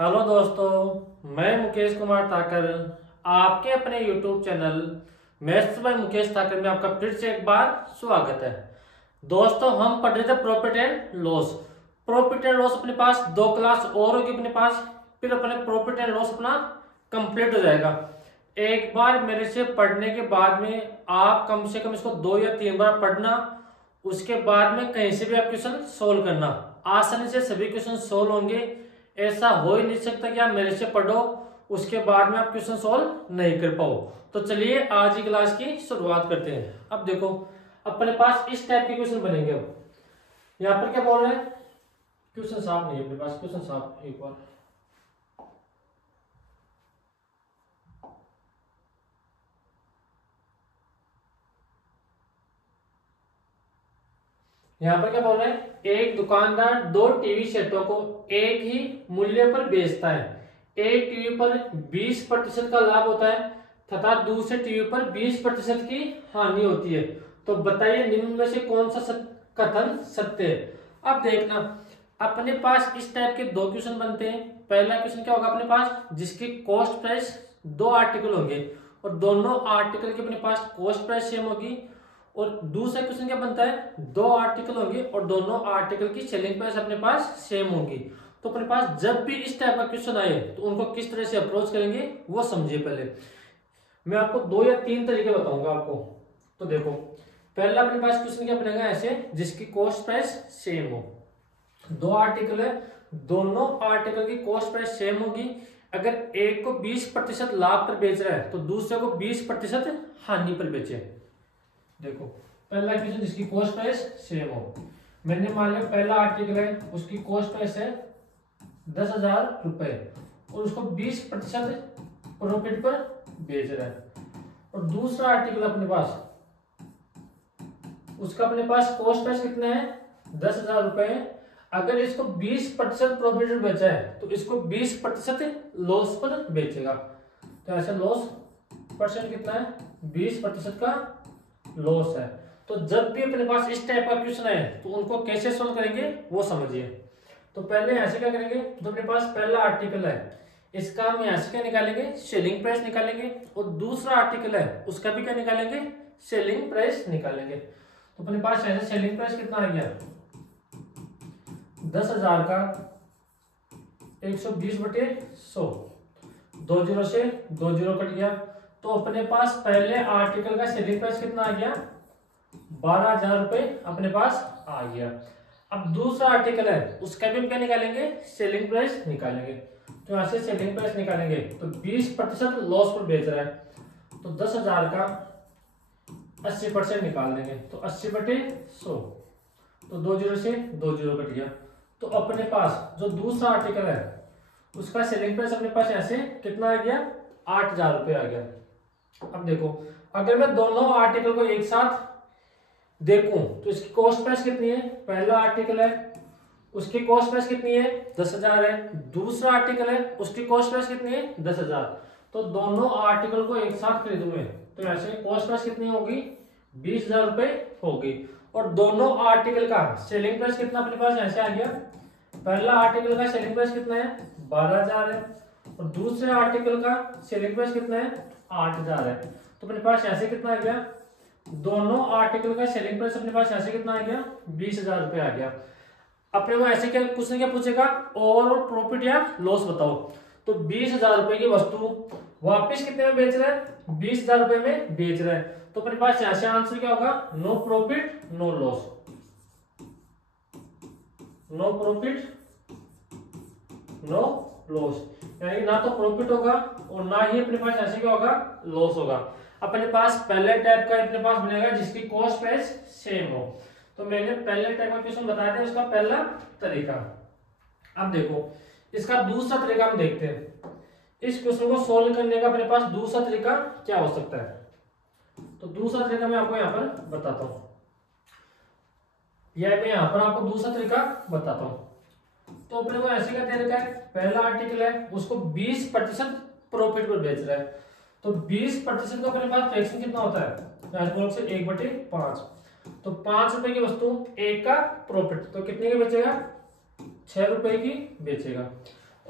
Hello दोस्तों, मैं मुकेश कुमार ताकर आपके अपने YouTube channel maths by Mukesh Takar में आपका फिर से एक बार स्वागत है। दोस्तों, हम पढ़ रहे थे profit and loss. Profit and loss अपने पास 2 क्लास और होगी अपने पास, फिर अपने प्रॉफिट एंड लॉस अपना कंप्लीट हो जाएगा। एक बार मेरे से पढ़ने के बाद में आप कम से कम इसको 2 या 3 बार पढ़ना, उसके बाद में कहीं से भी आप क्वेश्चन सोल्व करना। आसानी से सभी क्वेश्चन सोल्व होंगे। ऐसा हो ही नहीं सकता कि आप मेरे से पढ़ो उसके बाद में आप क्वेश्चन सोल्व नहीं कर पाओ। तो चलिए आज की क्लास की शुरुआत करते हैं। अब देखो, अपने पास इस टाइप के क्वेश्चन बनेंगे। अब यहाँ पर क्या बोल रहे हैं, क्वेश्चन साफ नहीं है अपने पास। क्वेश्चन साफ एक बार, यहाँ पर क्या बोल रहे हैं, एक दुकानदार 2 टीवी सेटों को एक ही मूल्य पर बेचता है। एक टीवी पर 20% का लाभ होता है तथा दूसरे टीवी पर 20% की हानि होती है। तो बताइए निम्न में से कौन सा कथन सत्य है। अब देखना, अपने पास इस टाइप के 2 क्वेश्चन बनते हैं। पहला क्वेश्चन क्या होगा अपने पास, जिसकी कॉस्ट प्राइस 2 आर्टिकल होंगे और दोनों आर्टिकल की अपने पास कॉस्ट प्राइस सेम होगी। और दूसरा क्वेश्चन क्या बनता है, 2 आर्टिकल होंगे और दोनों आर्टिकल की सेलिंग प्राइस अपने पास सेम होगी। तो अपने पास जब भी इस टाइप का क्वेश्चन आए तो उनको किस तरह से अप्रोच करेंगे वो समझिए। पहले मैं आपको 2 या 3 तरीके बताऊंगा आपको। तो देखो, पहला अपने पास क्वेश्चन क्या बनेगा ऐसे, जिसकी कॉस्ट प्राइस सेम हो। 2 आर्टिकल है, दोनों आर्टिकल की कॉस्ट प्राइस सेम होगी। अगर एक को 20% लाभ पर बेच रहा है तो दूसरे को 20% हानि पर बेचे। देखो, पहला क्वेश्चन जिसकी कॉस्ट प्राइस सेम हो। मैंने मान लिया पहला आर्टिकल है, उसकी कॉस्ट प्राइस है 10,000 रुपए और उसको 20% प्रॉफिट पर बेच रहा है। और दूसरा आर्टिकल अपने पास, उसका अपने पास कॉस्ट प्राइस कितना है, 10,000 रुपए। अगर इसको 20% प्रॉफिट पर बेचा है तो इसको 20% लॉस पर बेचेगा। तो ऐसे लॉस परसेंट कितना है, 20% का लॉस है। तो जब भी अपने पास इस टाइप का क्वेश्चन आए तो उनको कैसे सोल्व करेंगे वो समझिए। तो पहले ऐसे क्या करेंगे, जो अपने पास पहला आर्टिकल है इसका हम ऐसे क्या निकालेंगे, सेलिंग प्राइस निकालेंगे। और दूसरा आर्टिकल है उसका भी क्या निकालेंगे, सेलिंग प्राइस निकालेंगे। तो अपने पास ऐसे सेलिंग प्राइस कितना आ गया, 10,000 का 120/100, 2 जीरो से 2 जीरो कट गया। तो अपने पास पहले आर्टिकल का सेलिंग प्राइस कितना आ गया, 12,000 रुपए अपने पास आ गया। अब दूसरा आर्टिकल है उसका भी हम क्या निकालेंगे, सेलिंग प्राइस निकालेंगे। तो यहां से सेलिंग प्राइस निकालेंगे तो 20% लॉस पर बेच रहा है। तो 10,000 का 80% निकाल देंगे तो 80/100, तो 2 जीरो से 2 जीरो कट गया। तो अपने पास जो दूसरा आर्टिकल है उसका सेलिंग प्राइस अपने पास ऐसे कितना आ गया, 8,000 रुपए आ गया। अब देखो, अगर मैं दोनों आर्टिकल को एक साथ देखूं तो इसकी कॉस्ट प्राइस कितनी है, पहला आर्टिकल है उसकी कॉस्ट प्राइस कितनी है, 10,000 है। दूसरा आर्टिकल है उसकी कॉस्ट प्राइस कितनी है, 10,000। तो दोनों आर्टिकल को एक साथ खरीदूंगे तो ऐसे कॉस्ट प्राइस कितनी होगी, 20,000 रुपए होगी। और दोनों आर्टिकल का सेलिंग प्राइस कितना अपने पास ऐसे आ गया, पहला आर्टिकल का सेलिंग प्राइस कितना है, 12,000 है और दूसरे आर्टिकल का सेलिंग प्राइस कितना है, 8,000 है। तो अपने पास ऐसे कितना आ गया, दोनों आर्टिकल का सेलिंग प्राइस अपने पास ऐसे कितना आ गया, 20,000 रुपए आ गया। अपने को ऐसे क्या क्वेश्चन क्या पूछेगा, ओवरऑल प्रॉफिट या लॉस बताओ। तो 20,000 रुपए की वस्तु वापस कितने में बेच रहा है, 20,000 रुपए में बेच रहा है। तो अपने पास ऐसे आंसर क्या होगा, no profit no loss. No profit no loss, यानी ना तो प्रॉफिट होगा और ना ही अपने पास ऐसे क्या होगा, लॉस होगा। अपने पास पहले टाइप का अपने पास बनेगा जिसकी कॉस्ट प्राइस सेम हो। तो मैंने पहले टाइप का क्वेश्चन बताया था उसका पहला तरीका। अब देखो, इसका दूसरा तरीका हम देखते हैं। इस क्वेश्चन को सोल्व करने का अपने पास दूसरा तरीका क्या हो सकता है। तो दूसरा तरीका मैं आपको यहाँ पर बताता हूं, मैं यहाँ पर आपको दूसरा तरीका बताता हूं। तो अपने को ऐसे क्या दे रखा है, पहला आर्टिकल है उसको 20% प्रॉफिट पर बेच रहा है। तो 20% का अपने पास फ्रैक्शन कितना होता है, से 1/5। तो 5 रुपए की वस्तु एक का प्रॉफिट तो कितने का बेचेगा, 6 रुपए की बेचेगा।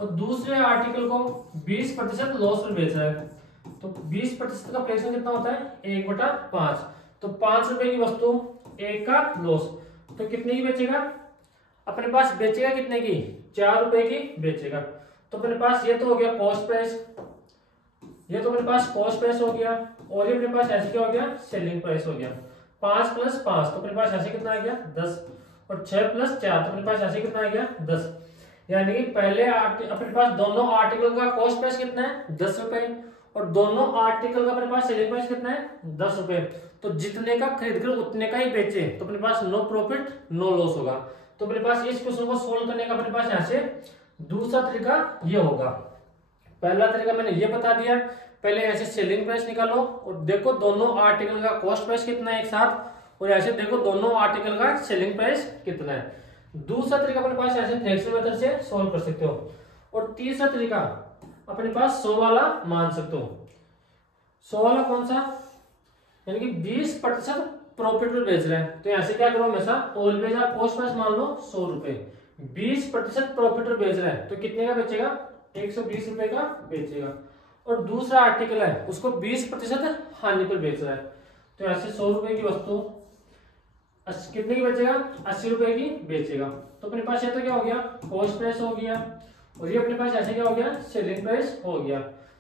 और दूसरे आर्टिकल को 20% लॉस पर बेच रहा है, तो 20% का फ्रैक्शन कितना होता है 1/5। तो 5 रुपए की वस्तु 1 का लॉस, तो कितने की बेचेगा अपने पास, बेचेगा कितने की 4 रुपए की बेचेगा। तो अपने पास ये तो हो गया कॉस्ट प्राइस, ये तो अपने पास कॉस्ट प्राइस हो गया, और ये अपने पास ऐसे क्या हो गया सेलिंग प्राइस हो गया। 5 + 5 तो अपने पास ऐसे कितना आ गया 10, और 6 + 4 तो अपने पास ऐसे कितना आ गया 10। यानी कि पहले अपने पास दोनों आर्टिकल का कॉस्ट प्राइस कितना है 10 रुपए, और दोनों आर्टिकल का अपने पास सेलिंग प्राइस कितना है 10 रुपए। तो जितने का खरीद कर उतने का ही बेचे, तो अपने पास नो प्रॉफिट नो लॉस होगा। तो अपने पास इस क्वेश्चन को सोल्व करने का अपने पास यहाँ से दूसरा तरीका ये होगा। पहला तरीका मैंने ये बता दिया, पहले ऐसे सेलिंग प्राइस निकालो और देखो दोनों आर्टिकल का कॉस्ट प्राइस कितना है एक साथ, और ऐसे देखो दोनों आर्टिकल का सेलिंग प्राइस कितना है। दूसरा तरीका अपने पास ऐसे फ्रैक्शन मेथड से सॉल्व कर सकते हो, और तीसरा तरीका अपने पास 100 वाला मान सकते हो। 100 वाला कौन सा, यानी कि 20% प्रॉफिट में बेच रहे हैं, तो यहाँ से क्या करो हमेशा ऑलवेज आप कॉस्ट प्राइस मान लो 100 रुपए, 20% प्रॉफिट में बेच रहा है तो कितने का बेचेगा 120 रुपए का बेचेगा। और दूसरा आर्टिकल है उसको 20% हानि पर बेच रहा है, तो यहाँ से 100 रुपए की वस्तु कितने की बेचेगा 80 रुपए की बेचेगा। तो अपने पास ये तो क्या हो गया कॉस्ट प्राइस हो गया, और ये अपने पास ऐसे क्या हो गया सेलिंग प्राइस हो गया।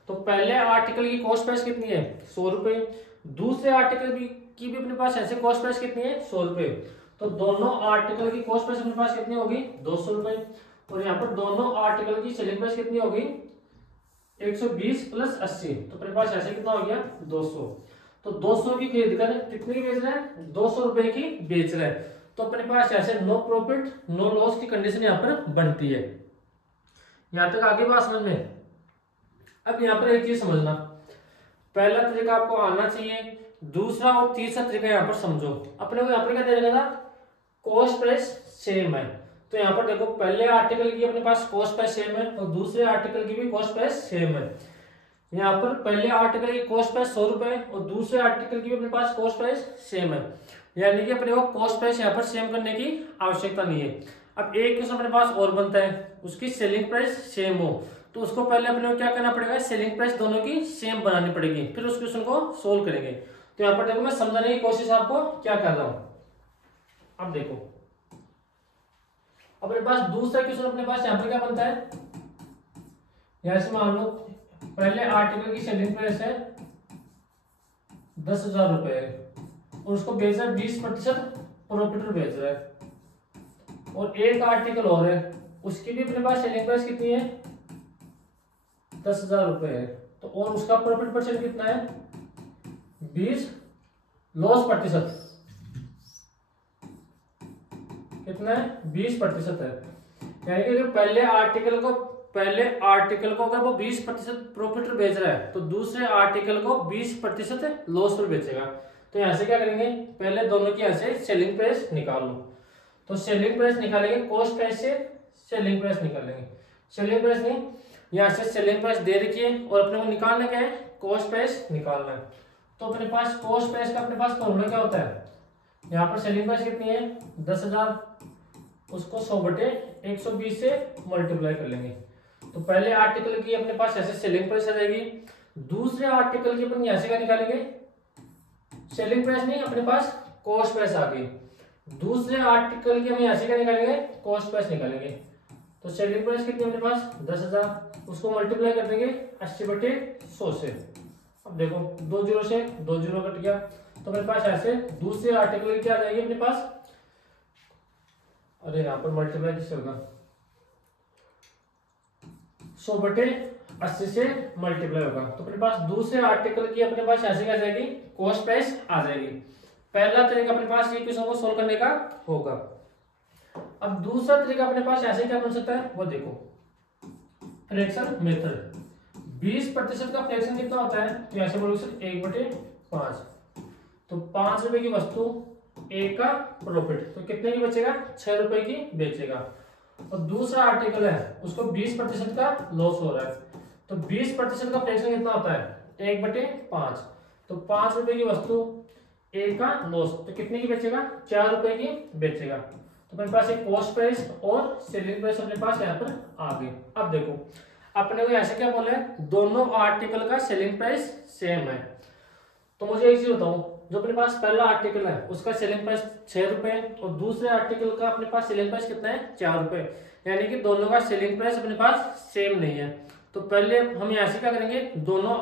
तो पहले आर्टिकल की कॉस्ट प्राइस कितनी है 100 रुपए, दूसरे आर्टिकल की भी अपने पास ऐसे कॉस्ट प्राइस कितनी है 100 रुपए। तो दोनों आर्टिकल की कॉस्ट प्राइस अपने पास कितनी होगी 200 रुपए, और यहाँ पर दोनों आर्टिकल की सेलिंग प्राइस कितनी होगी 120 + 80, तो अपने पास ऐसे कितना हो गया 200। तो 200 की खरीद कर कितने की बेच रहे हैं 200 रुपए की बेच रहे हैं, तो अपने पास ऐसे नो प्रॉफिट नो लॉस की कंडीशन यहाँ पर बनती है। यहां तक आगे बात समझ में। अब यहाँ पर एक चीज समझना, पहला तरीका आपको आना चाहिए, दूसरा और तीसरा तरीका यहाँ पर समझो। अपने को यहाँ पर क्या दे रखा था कॉस्ट प्राइस सेम है, तो यहाँ पर देखो पहले आर्टिकल की अपने पास कॉस्ट प्राइस सेम है और दूसरे आर्टिकल की भी कॉस्ट प्राइस सेम है। यहाँ पर पहले आर्टिकल की कॉस्ट प्राइस 100 रुपए और दूसरे आर्टिकल की भी अपने पास कॉस्ट प्राइस सेम है, यानी कि अपने को कॉस्ट प्राइस यहाँ पर सेम करने की आवश्यकता नहीं है। अब एक क्वेश्चन अपने पास और बनता है, उसकी सेलिंग प्राइस सेम हो, तो उसको पहले अपने को क्या करना पड़ेगा सेलिंग प्राइस दोनों की सेम बनानी पड़ेगी, फिर उस क्वेश्चन को सोल्व करेंगे। तो यहाँ पर देखो मैं समझाने की कोशिश आपको क्या कर रहा हूं। अब देखो अपने पास दूसरा क्वेश्चन अपने पास यहाँ पर क्या बनता है, यहां से मान लो पहले आर्टिकल की सेलिंग प्राइस है 10,000 रुपए और उसको बेच रहा है 20% प्रॉफिट में बेच रहा है, और एक आर्टिकल और है उसकी भी अपने पास सेलिंग प्राइस कितनी है 10,000 रुपए है, तो और उसका प्रॉफिट परसेंट कितना है 20, लॉस प्रतिशत कितना है 20% है। यानी कि पहले आर्टिकल को अगर वो 20% प्रॉफिट पर बेच रहा है तो दूसरे आर्टिकल को 20% लॉस पर बेचेगा। तो यहां से क्या करेंगे पहले दोनों की यहां से सेलिंग प्राइस निकाल लो, तो सेलिंग प्राइस निकालेंगे कॉस्ट प्राइस से सेलिंग प्राइस निकालेंगे, सेलिंग प्राइस नहीं यहां से सेलिंग प्राइस दे रखी है और अपने को निकालना क्या है कॉस्ट प्राइस निकालना है। तो अपने पास कॉस्ट प्राइस का अपने पास फॉर्मूला क्या होता है, यहाँ पर सेलिंग प्राइस कितनी है 10,000, उसको 100/120 से मल्टीप्लाई कर लेंगे। तो पहले आर्टिकल की अपने पास ऐसे सेलिंग प्राइस आ जाएगी, दूसरे आर्टिकल की अपन यहां से क्या निकालेंगे सेलिंग प्राइस नहीं अपने पास कॉस्ट प्राइस आ गई, दूसरे आर्टिकल की हम यहां से क्या निकालेंगे कॉस्ट प्राइस निकालेंगे। तो सेलिंग प्राइस कितनी अपने पास 10,000, उसको मल्टीप्लाई कर देंगे 80/100 से। अब देखो 2 जीरो से 2 जीरो कट गया, तो अपने पास ऐसे दूसरे आर्टिकल की क्या आ जाएगी अपने पास, अरे यहाँ पर मल्टीप्लाई किससे होगा 100/80 से मल्टीप्लाई होगा, तो अपने पास दूसरे आर्टिकल की अपने पास ऐसे क्या आ जाएगी कॉस्ट प्राइस आ जाएगी। पहला तरीका अपने पास ये क्वेश्चन को सोल्व करने का होगा। अब दूसरा तरीका अपने पास ऐसे क्या बन सकता है वो देखो, फ्रैक्शन मेथड। 20% का फ्रैक्शन कितना होता है, तो ऐसे बोलोगे सर 1/5, तो 5 रुपए की वस्तु 1 का प्रॉफिट, तो कितने की बेचेगा 6 रुपए की बेचेगा। और दूसरा आर्टिकल है उसको 20% का लॉस हो रहा है, तो 20% का फ्रैक्शन कितना होता है 1/5, तो 5 रुपए की वस्तु 1 का लॉस, तो कितने की बेचेगा 4 रुपए की बेचेगा। तो अपने पास एक कॉस्ट प्राइस और सेलिंग प्राइस अपने पास यहाँ पर आ गई। अब देखो अपने को ऐसे क्या बोला है, दोनों आर्टिकल का सेलिंग प्राइस सेम है। तो मुझे एक चीज बताओ, जो अपने पास पहला आर्टिकल है उसका सेलिंग प्राइस 6 रुपए और दूसरे आर्टिकल का अपने पास सेलिंग प्राइस कितना है 4 रुपए, यानी कि दोनों का सेलिंग प्राइस अपने पास सेम नहीं है। तो पहले हम यहाँ से क्या करेंगे, दोनों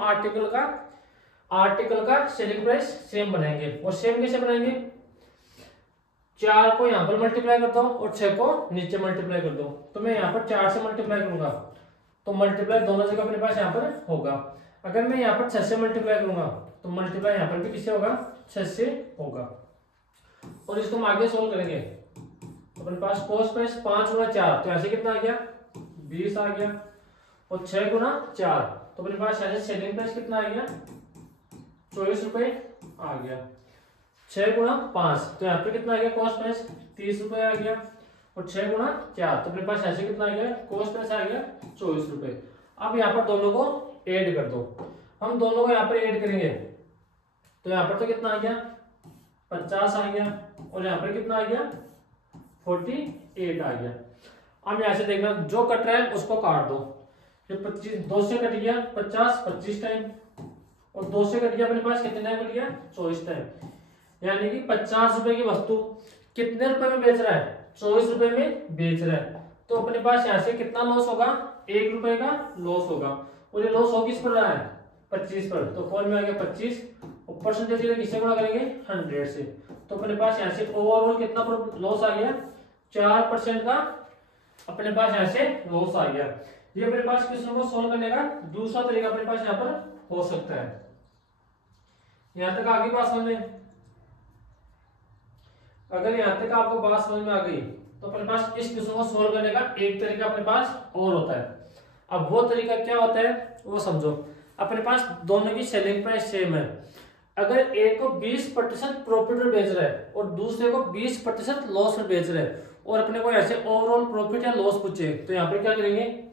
आर्टिकल का सेलिंग प्राइस सेम बनाएंगे। और सेम कैसे बनाएंगे, 4 को यहाँ पर मल्टीप्लाई कर दो और 6 को नीचे मल्टीप्लाई कर दो। तो मैं यहाँ पर 4 से मल्टीप्लाई करूंगा तो मल्टीप्लाई दोनों जगह अपने पास यहाँ पर होगा। अगर मैं यहाँ पर 6 से मल्टीप्लाई करूंगा तो मल्टीप्लाई यहाँ पर भी किससे होगा, 6 से होगा। और इसको हम आगे सोल्व करेंगे तो अपने पास कॉस्ट प्राइस 5 गुना 4 तो ऐसे कितना आ गया 20 आ गया, और 6 गुना 4 तो अपने पास ऐसे सेलिंग प्राइस कितना आ गया 24 रुपए आ गया। 6 गुना 5 तो यहाँ पे कितना आ गया कॉस्ट प्राइस 30 रुपए आ गया, और 6 गुना 4 तो अपने पास ऐसे कितना आ गया कॉस्ट प्राइस आ गया 24 रुपए। अब यहाँ पर दोनों को ऐड कर दो, हम दोनों को यहाँ पर ऐड करेंगे तो यहाँ पर तो कितना आ गया 50 आ गया, और यहाँ पर कितना आ गया 48 आ गया। अब यहाँ से देखना जो कट रहा है उसको काट दो, ये 25 2 से कट गया 50 25 टाइम, और 2 से कट गया अपने पास कितने टाइम कट गया 24 टाइम, यानी कि 50 रुपए की वस्तु कितने रुपए में बेच रहा है 24 रुपए में बेच रहा है। तो अपने पास यहाँ से कितना लॉस होगा 1 रुपए का लॉस होगा, और ये लॉस हो किस पर रहा है 25 पर, तो कौन में आ गया 25 और परसेंटेज किससे गुणा करेंगे 100 से। तो अपने पास यहाँ से ओवरऑल कितना लॉस आ गया 4% का अपने पास यहाँ से लॉस आ गया। ये अपने पास क्वेश्चन को सोल्व करने का दूसरा तरीका अपने पास यहाँ पर हो सकता है। यहाँ तक आगे बात समझ में, अगर यहाँ तक आपको बात समझ में आ गई तो अपने पास इस क्वेश्चन को सोल्व करने का एक तरीका अपने पास और होता है। अब वो तरीका क्या होता है वो समझो। अपने पास दोनों की सेलिंग प्राइस सेम है, अगर एक को 20% प्रॉफिट में बेच रहा है और दूसरे को 20% लॉस में बेच रहा है, और अपने को ऐसे ओवरऑल प्रॉफिट या लॉस पूछे तो यहाँ पे क्या करेंगे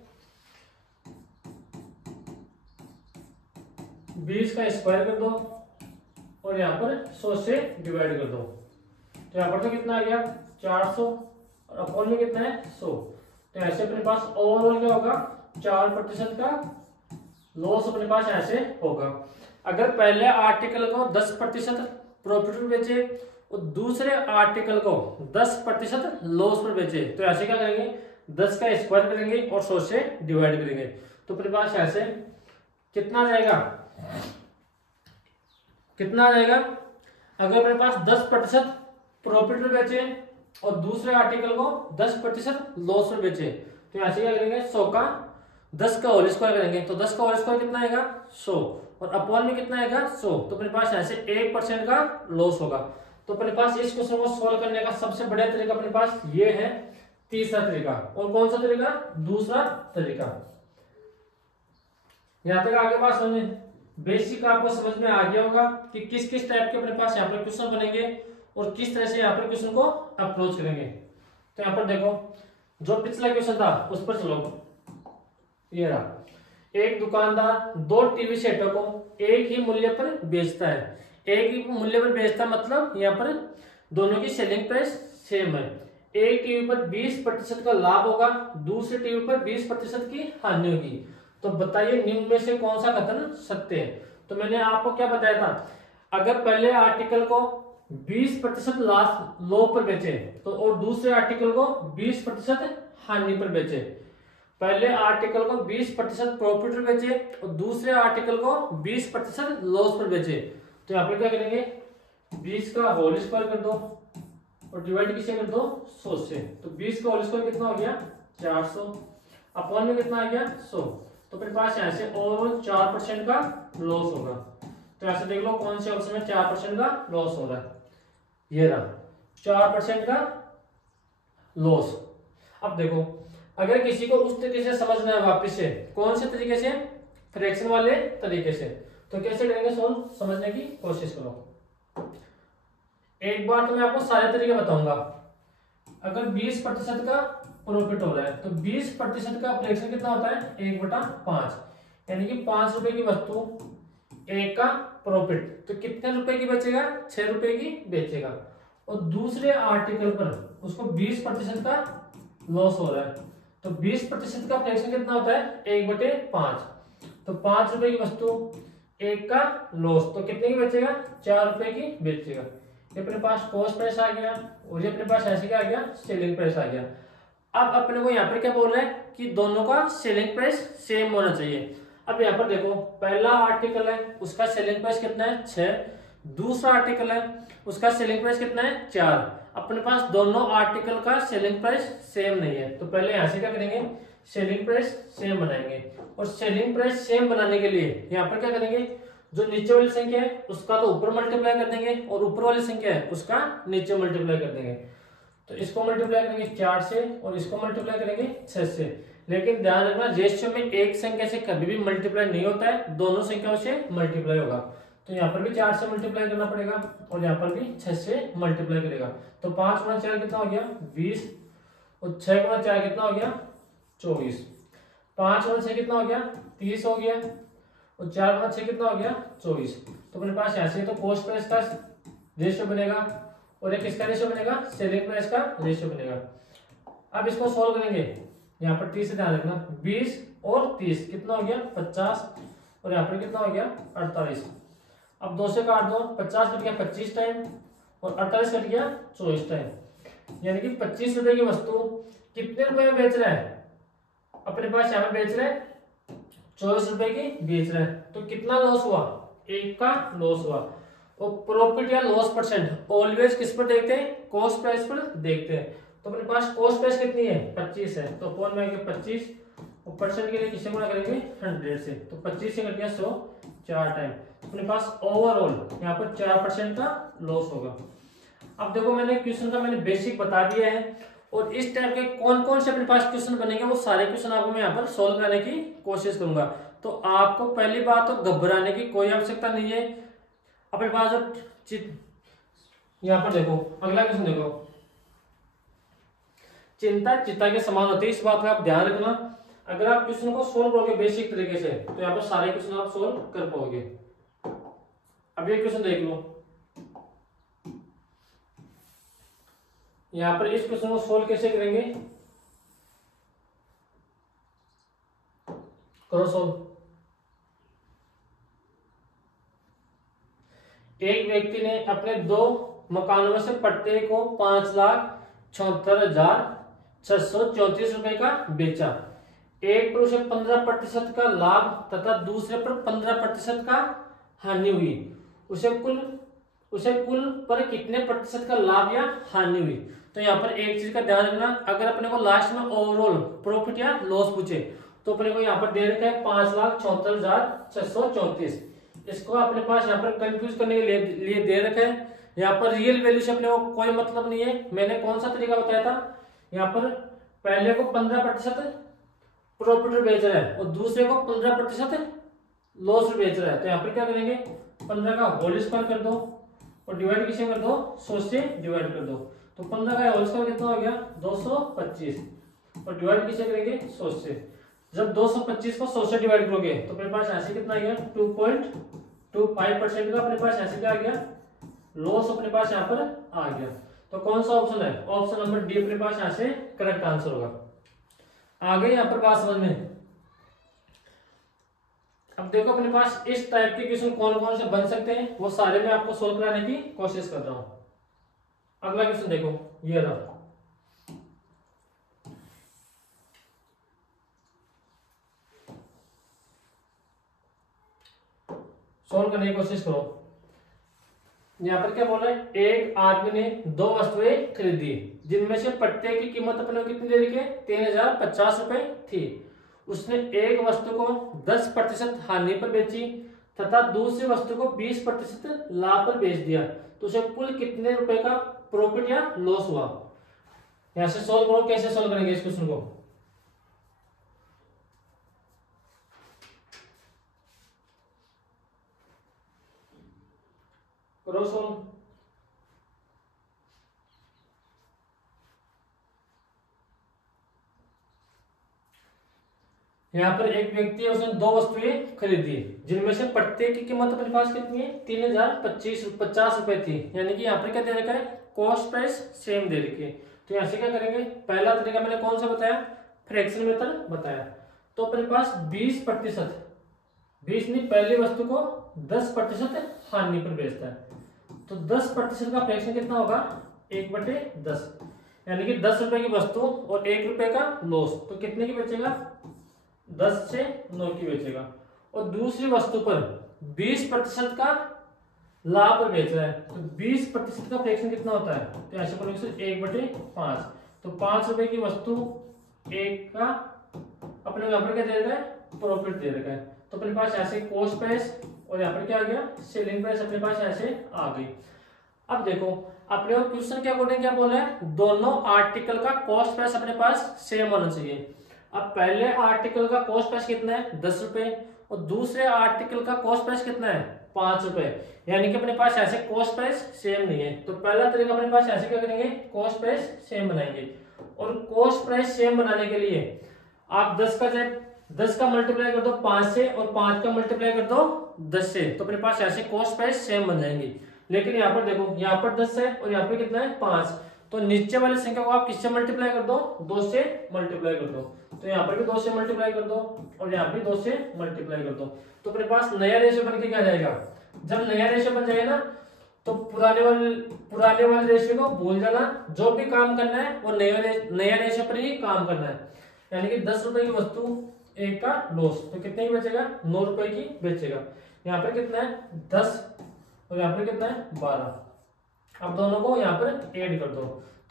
20 का स्क्वायर कर दो और यहाँ पर 100 से डिवाइड कर दो। तो यहाँ पर तो कितना आ गया 400 और अपॉन में कितना है 100। तो ऐसे अपने पास ओवरऑल क्या होगा 4% का लॉस अपने पास ऐसे होगा। अगर पहले आर्टिकल को 10% प्रॉफिट में बेचे और दूसरे आर्टिकल को 10% लॉस में बेचे तो ऐसे क्या करेंगे 10 का स्क्वायर करेंगे और 100 से डिवाइड करेंगे। तो अपने पास ऐसे कितना आ जाएगा अगर अपने पास 10% प्रॉफिट में बेचे और दूसरे आर्टिकल को 10% लॉस में बेचे तो ऐसे क्या करेंगे 100 का 10 का होल स्क्वायर करेंगे तो 10 का होल स्क्वायर कितना आएगा 100 और अपॉन में कितना आएगा 100। तो अपने पास ऐसे 1% का लॉस होगा। तो अपने पास इस क्वेश्चन को सोल्व करने का सबसे बढ़िया तरीका अपने पास ये है तीसरा तरीका। और कौन सा तरीका दूसरा तरीका। यहां तक आगे बात समझ बेसिक आपको समझ में आ गया होगा कि किस किस टाइप के अपने पास यहाँ पर क्वेश्चन बनेंगे और किस तरह से यहाँ पर क्वेश्चन को अप्रोच करेंगे। तो यहाँ पर देखो जो पिछला क्वेश्चन था उस पर चलो। ये रहा, एक दुकानदार 2 टीवी सेटों को एक ही मूल्य पर बेचता है। एक ही मूल्य पर बेचता मतलब यहाँ पर दोनों की सेलिंग प्राइस सेम है। एक टीवी पर 20% का लाभ होगा, दूसरे टीवी पर 20% की हानि होगी। तो बताइए निम्न में से कौन सा कथन सत्य है। तो मैंने आपको क्या बताया था, अगर पहले आर्टिकल को 20% लाभ पर बेचे तो और दूसरे आर्टिकल को 20% हानि पर बेचे। पहले आर्टिकल को 20% प्रॉफिट पर बेचे और दूसरे आर्टिकल को 20% लॉस पर बेचे। तो यहाँ पे क्या करेंगे 20 का होल स्क्वायर कर दो और डिवाइड किसे कर दो 100 से। तो 20 का होल स्क्वायर कितना हो गया 400 अपॉन में कितना आ गया 100। तो अपने पास यहाँ से ओवरऑल 4% का लॉस होगा। तो ऐसे देख लो कौन से ऑप्शन में 4% का लॉस हो रहा है। ये रहा 4% का लॉस। अब देखो अगर किसी को उस तरीके से समझना है वापस से, कौन से तरीके से फ्रैक्शन वाले तरीके से, तो कैसे करेंगे सोल्व समझने की कोशिश करो। एक बार तो मैं आपको सारे तरीके बताऊंगा। अगर 20% का प्रॉफिट हो रहा है तो 20% का फ्रैक्शन कितना होता है 1/5, यानी कि 5 रुपए की वस्तु एक का प्रॉफिट तो कितने रुपए की बेचेगा 6 रुपए की बेचेगा। और दूसरे आर्टिकल पर उसको 20% का लॉस हो रहा है। तो 20% का फ्रैक्शन कितना होता है 1/5। तो 5 रुपए की वस्तु 1 का लॉस, तो कितने की बेचेगा 4 रुपए की बेचेगा। ये अपने पास कॉस्ट प्राइस आ गया और ये अपने पास ऐसे क्या आ गया सेलिंग प्राइस आ गया। अब अपने को यहाँ पर क्या बोल रहा है कि दोनों का सेलिंग प्राइस सेम होना चाहिए। अब यहाँ पर देखो पहला आर्टिकल है उसका सेलिंग प्राइस कितना है 6, दूसरा आर्टिकल है उसका सेलिंग प्राइस कितना है 4। अपने पास दोनों आर्टिकल का सेलिंग प्राइस सेम नहीं है, तो पहले यहाँ से क्या करेंगे सेलिंग प्राइस सेम बनाएंगे। और सेलिंग प्राइस सेम बनाने के लिए यहाँ पर क्या करेंगे जो नीचे वाली संख्या है उसका तो ऊपर मल्टीप्लाई कर देंगे और ऊपर वाली संख्या है उसका नीचे मल्टीप्लाई कर देंगे। तो इसको मल्टीप्लाई करेंगे 4 से और इसको मल्टीप्लाई करेंगे 6 से। लेकिन ध्यान रखना रेशियो में एक संख्या से कभी भी मल्टीप्लाई नहीं होता है, दोनों संख्याओं से मल्टीप्लाई होगा। तो यहाँ पर भी 4 से मल्टीप्लाई करना पड़ेगा और यहाँ पर भी 6 से मल्टीप्लाई करेगा। तो 5 गुणा 4 कितना हो गया 20 और 6 गुणा 4 कितना हो गया 24। 5 गुणा 6 कितना हो गया 30 हो गया और 4 गुणा 6 कितना हो गया 24। तो अपने पास यहाँ से तो कॉस्ट प्राइस का रेशियो बनेगा और एक किसका रेशियो बनेगा सेलिंग प्राइस का रेशियो बनेगा। अब इसको सोल्व करेंगे, यहाँ पर 30 से ध्यान रखना 20 और 30 कितना हो गया 50 और यहाँ पर कितना हो गया 48। अब 2 से काट दो 50 कट गया 25 टाइम और 48 कट गया 24 टाइम, यानी कि 25 रुपए की वस्तु कितने रुपए में बेच रहा है अपने पास यहाँ पे बेच रहे हैं 24 रुपए की बेच रहे हैं। तो कितना लॉस हुआ 1 का लॉस हुआ। और प्रॉफिट या लॉस परसेंट ऑलवेज किस पर देखते हैं कॉस्ट प्राइस पर देखते हैं। तो अपने पास कॉस्ट प्राइस कितनी है 25 है, तो कौन में 25 और परसेंट के लिए किससे गुणा करेंगे 100 से। तो 25 से कट गया 100 4 टाइम, अपने पास ओवरऑल यहाँ पर 4% का लॉस होगा। अब देखो मैंने क्वेश्चन का मैंने बेसिक बता दिया है और इस टाइप के कौन कौन से अपने पास क्वेश्चन बनेंगे वो सारे क्वेश्चन आपको मैं यहाँ पर सोल्व करने की कोशिश करूंगा। तो आपको पहली बात तो घबराने की कोई आवश्यकता नहीं है। अपने पास जो यहाँ पर देखो अगला क्वेश्चन देखो, चिंता चिता के समान होती है, इस बात का आप ध्यान रखना। अगर आप क्वेश्चन को सोल्व करोगे बेसिक तरीके से तो यहाँ पर सारे क्वेश्चन आप सोल्व कर पाओगे। अब ये क्वेश्चन देख लो, यहाँ पर इस क्वेश्चन को सोल्व कैसे करेंगे करो सोल्व। एक व्यक्ति ने अपने 2 मकानों में से प्रत्येक को 5,76,634 रुपए का बेचा। एक पर उसे 15% का लाभ तथा दूसरे पर 15% का हानि हुई। उसे कुल पर कितने प्रतिशत का लाभ या हानि हुई। तो यहाँ पर एक चीज का ध्यान रखना, अगर अपने को लास्ट में ओवरऑल प्रॉफिट या लॉस पूछे तो अपने को यहाँ पर दे रखा है 5,74,634। इसको अपने पास यहाँ पर कंफ्यूज करने के लिए दे रखा है। यहाँ पर रियल वैल्यू से अपने को कोई मतलब नहीं है। मैंने कौन सा तरीका बताया था, यहाँ पर पहले को 15% प्रॉफिट बेच रहा है और दूसरे को 15% लॉस बेच रहा है। तो यहाँ पर क्या करेंगे 15 का होल स्क्वायर कर दो और डिवाइड किसे कर दो 100 से डिवाइड कर दो। तो 15 का होल स्क्वायर कितना हो गया 225 और डिवाइड किसे करेंगे 100 से। जब 225 को 100 से डिवाइड करोगे तो अपने पास ऐसे कितना आ गया 2.25% का अपने पास ऐसे क्या आ गया लॉस अपने पास यहाँ पर आ गया। तो कौन सा ऑप्शन है ऑप्शन नंबर डी अपने पास यहाँ से करेक्ट आंसर होगा। आगे यहाँ पर बात समझ में। अब देखो अपने पास इस टाइप के क्वेश्चन कौन कौन से बन सकते हैं वो सारे मैं आपको सोल्व कराने की कोशिश कर रहा हूं। अगला क्वेश्चन देखो ये रहा, सोल्व करने की कोशिश करो। यहाँ पर क्या बोल रहा है, एक आदमी ने 2 वस्तुएं खरीदी जिनमें से प्रत्येक की कीमत अपने को कितनी दे रखी है 3,050 रुपए थी। उसने एक वस्तु को 10% हानि पर बेची तथा दूसरी वस्तु को 20% लाभ पर बेच दिया। तो उसे कुल कितने रुपए का प्रॉफिट या लॉस हुआ। यहां से सोल्व करो, कैसे सोल्व करेंगे इस क्वेश्चन को। करो सोल्व। यहाँ पर एक व्यक्ति है उसने 2 वस्तुएं खरीदी जिनमें से प्रत्येक की कीमत अपने पास कितनी है 3,050 रुपए थी। यानी कि यहाँ पर क्या दे रखा है कॉस्ट प्राइस सेम दे रखी है। तो यहाँ से क्या करेंगे, पहला तरीका मैंने कौन सा बताया, फ्रैक्शन मेथड बताया। तो अपने पास 20%, 20 नहीं, पहली वस्तु को 10% हानि पर बेचता है। तो 10% का फ्रैक्शन कितना होगा, 1/10, यानी कि 10 रुपए की वस्तु और 1 रुपए का लॉस, तो कितने की बेचेगा, 10 से 9 की बेचेगा। और दूसरी वस्तु पर 20% का लाभ पर बेच रहा है, तो 20% का फ्रैक्शन कितना होता है, तो ऐसे करोगे 1/5, तो 5 रुपए की वस्तु एक का अपने यहाँ पर क्या दे रखा है, प्रॉफिट दे रखा है। तो अपने पास ऐसे कॉस्ट प्राइस और यहाँ पर क्या आ गया, सेलिंग प्राइस अपने पास ऐसे आ गई। अब देखो अपने क्वेश्चन के अकॉर्डिंग क्या बोला है, दोनों आर्टिकल का कॉस्ट प्राइस अपने पास सेम होना चाहिए। अब पहले आर्टिकल का कॉस्ट प्राइस कितना है, 10 रुपए, और दूसरे आर्टिकल का कॉस्ट प्राइस कितना है, 5 रुपए, यानी कि अपने पास ऐसे कॉस्ट प्राइस सेम नहीं है। तो पहला तरीका अपने पास ऐसे क्या करेंगे, कॉस्ट प्राइस सेम बनाएंगे। और कॉस्ट प्राइस सेम बनाने के लिए आप 10 का मल्टीप्लाई कर दो 5 से, और 5 का मल्टीप्लाई कर दो 10 से, तो अपने पास ऐसे कॉस्ट प्राइस सेम बन जाएंगे। लेकिन यहाँ पर देखो, यहाँ पर 10 है और यहाँ पर कितना है, 5, तो नीचे वाली संख्या को आप किससे मल्टीप्लाई कर दो, 2 से मल्टीप्लाई कर दो। तो यहाँ पर भी 2 से मल्टीप्लाई कर दो और यहाँ पे 2 से मल्टीप्लाई कर दो, तो अपने पास नया रेशियो बन के क्या जाएगा। जब नया रेशियो बन जाएगा ना, तो पुराने वाले रेशियो को भूल जाना, जो भी काम करना है वो नया रेशियो पर ही काम करना है। यानी कि 10 रुपए की वस्तु, एक का लॉस, तो कितने की बेचेगा, 9 रुपए की बेचेगा। यहाँ पर कितना है, 10, और यहाँ पर कितना है, 12। अब दोनों को यहाँ पर ऐड कर दो,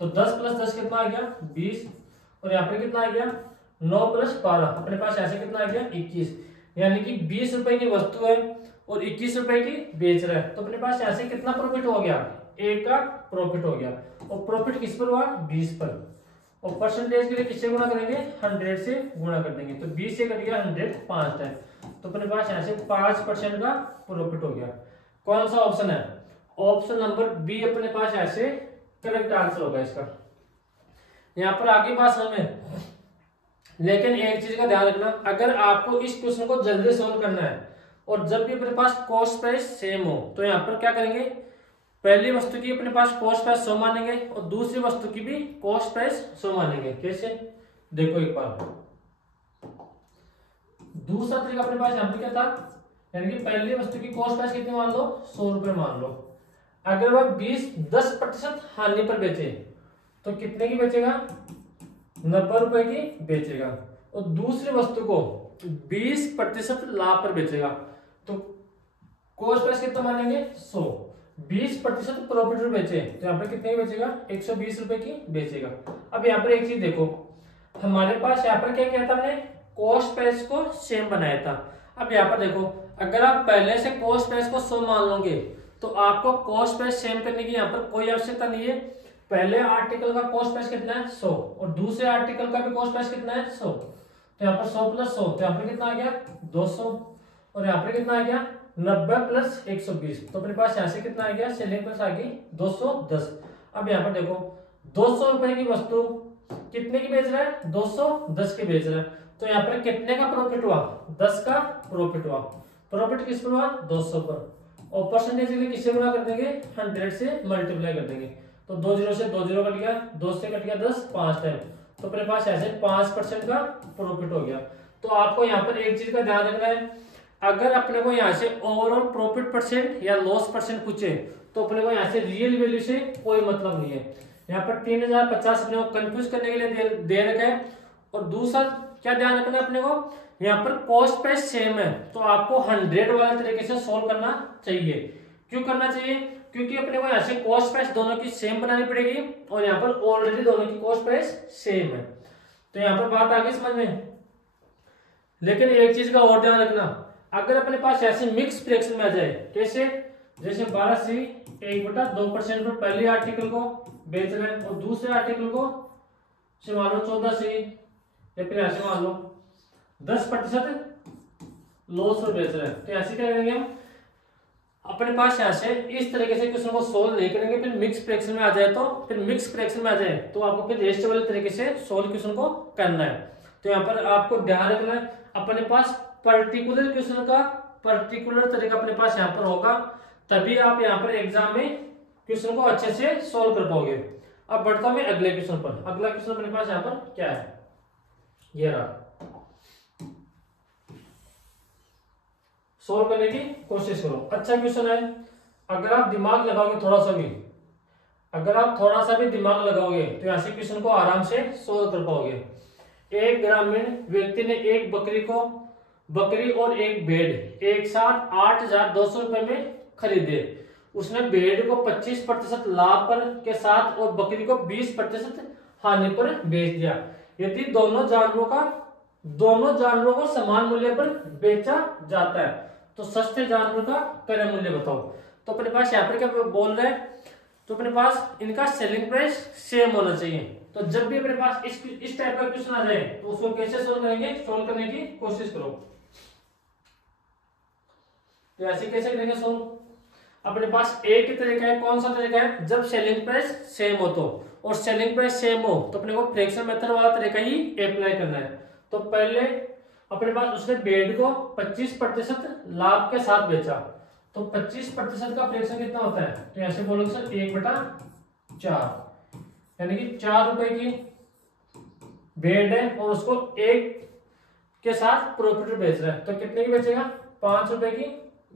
तो 10 + 10 कितना आ गया, 20, और यहाँ पर कितना आ गया, 9 + 12, अपने पास ऐसे कितना आ गया, 21। यानी कि 20 रुपए की वस्तु है और 21 रुपए की बेच रहा है, तो अपने पास ऐसे कितना प्रॉफिट हो गया, एक का प्रॉफिट हो गया। और प्रॉफिट किस पर हुआ, 20 पर। और परसेंटेज के लिए किससे गुणा करेंगे, 100 से गुणा कर देंगे, तो 20 से कट गया 100 5 टाइम, तो अपने पास ऐसे 5% का प्रॉफिट हो गया। कौन सा ऑप्शन है, ऑप्शन नंबर बी अपने पास ऐसे करेक्ट आंसर होगा इसका। यहाँ पर आगे बात समझ में, लेकिन एक चीज का ध्यान रखना, अगर आपको इस क्वेश्चन को जल्दी सोल्व करना है और जब भी अपने पास कॉस्ट प्राइस सेम हो, तो यहाँ पर क्या करेंगे, पहली वस्तु की अपने पास कॉस्ट प्राइस 100 मानेंगे और दूसरी वस्तु की भी कॉस्ट प्राइस 100 मानेंगे। कैसे, देखो एक बार, दूसरा तरीका अपने पास यहाँ पे क्या था, यानी कि पहली वस्तु की कॉस्ट प्राइस कितनी मान लो, 100 रुपए मान लो। अगर वह 10% हानि पर बेचे तो कितने की बेचेगा, 90 रुपए की बेचेगा। और दूसरी वस्तु को 20% लाभ पर बेचेगा, तो कॉस्ट प्राइस कितना मानेंगे, 100, 20% प्रॉफिट पर बेचे, तो यहाँ पर कितने की बेचेगा, 120 रुपए की बेचेगा। अब यहाँ पर एक चीज देखो, हमारे पास यहाँ पर क्या किया था, हमने कॉस्ट प्राइस को सेम बनाया था। अब यहाँ पर देखो, अगर आप पहले से कॉस्ट प्राइस को 100 मान लोगे तो आपको कॉस्ट प्राइस सेम करने की यहाँ पर कोई आवश्यकता नहीं है। पहले आर्टिकल का कॉस्ट प्राइस कितना है, 100, और दूसरे आर्टिकल का भी कॉस्ट प्राइस कितना है, 100, तो यहाँ पर 100 + 100, तो यहाँ पर कितना आ गया, 200, और यहाँ पर कितना आ गया, 90 + 120, तो अपने पास यहाँ से कितना आ गया, सेलिंग प्राइस आ गई 210। अब यहाँ पर देखो, 200 रुपए की वस्तु कितने की बेच रहा है, 210 की बेच रहा है, तो यहाँ पर कितने का प्रॉफिट हुआ, 10 का प्रॉफिट हुआ। प्रॉफिट किस पर हुआ, 200 पर, और परसेंटेज के लिए किससे गुणा कर देंगे, 100 से मल्टीप्लाई कर देंगे, तो 2 0 से 2 0 कट गया, 2 से कट गया 10, 5 टाइम, तो अपने पास ऐसे 5% का प्रॉफिट हो गया। तो आपको यहाँ पर एक चीज का ध्यान रखना है, अगर अपने को यहाँ से ओवरऑल प्रॉफिट परसेंट या लॉस परसेंट पूछे तो अपने को यहाँ से रियल वैल्यू से कोई मतलब नहीं है। यहाँ पर 3050 अपने को कंफ्यूज करने के लिए दे रखा है। और दूसरा क्या ध्यान रखना है अपने को, यहाँ पर कॉस्ट प्राइस सेम है, तो आपको 100 वाले तरीके से सोल्व करना चाहिए। क्यों करना चाहिए, क्योंकि अपने को ऐसे कॉस्ट प्राइस दोनों की सेम बनानी पड़ेगी और यहाँ पर ऑलरेडी दोनों की कॉस्ट प्राइस सेम है। तो यहाँ पर बात आ गई समझ में। लेकिन एक चीज का और ध्यान रखना, अगर अपने पास ऐसे मिक्स फ्रैक्शन में आ जाए, कैसे, जैसे 12C 1/2% पर पहले आर्टिकल को बेच रहे हैं और दूसरे आर्टिकल को से मान लो 14C, या फिर ऐसे मान लो 10% लॉस पर बेच रहे हैं, तो ऐसे क्या करेंगे हम, अपने पास ऐसे इस तरीके से क्वेश्चन को सोल्व नहीं करेंगे। फिर मिक्स फ्रैक्शन में आ जाए तो आपको फिर रेशियो वाले तरीके से सोल्व क्वेश्चन को करना है। तो यहाँ पर आपको ध्यान रखना है, अपने पास पर्टिकुलर क्वेश्चन का पर्टिकुलर तरीका अपने पास यहाँ पर होगा, तभी आप यहाँ पर एग्जाम में क्वेश्चन को अच्छे से सोल्व कर पाओगे। अब बढ़ता हूं मैं अगले क्वेश्चन पर। अगला क्वेश्चन अपने पास यहाँ पर क्या है, ये रहा। सोल्व करने की कोशिश करो, अच्छा क्वेश्चन है। अगर आप दिमाग लगाओगे थोड़ा सा भी, अगर आप थोड़ा सा भी दिमाग लगाओगे तो ऐसे क्वेश्चन को आराम से सोल्व कर पाओगे। एक ग्रामीण व्यक्ति ने एक बकरी और एक भेड़ एक साथ 8,200 रुपए में खरीदे। उसने भेड़ को 25% लाभ पर के साथ और बकरी को 20% हानि पर बेच दिया। यदि दोनों जानवरों को समान मूल्य पर बेचा जाता है तो सस्ते जानवर का क्रय मूल्य बताओ। तो अपने पास यहाँ पर क्या बोल रहे हैं, तो अपने पास इनका सेलिंग प्राइस सेम होना चाहिए। तो जब भी अपने पास इस टाइप का क्वेश्चन आ जाए तो उसको कैसे सोल्व करेंगे, सोल्व करने की कोशिश करो। तो ऐसे कैसे करेंगे सोल्व, अपने पास एक ही तरीका है। कौन सा तरीका है, जब सेलिंग प्राइस सेम हो तो, और सेलिंग प्राइस सेम हो तो अपने को फ्रैक्शन मेथड वाला तरीका ही अप्लाई करना है। तो पहले अपने पास उसने भेड़ को 25% लाभ के साथ बेचा, तो 25% का फ्रैक्शन कितना होता है, तो ऐसे बोलोगे सर 1/4, यानी कि 4 रुपए की भेड़ है और उसको 1 के साथ प्रॉफिट बेच रहा है, तो कितने की बेचेगा, 5 रुपए की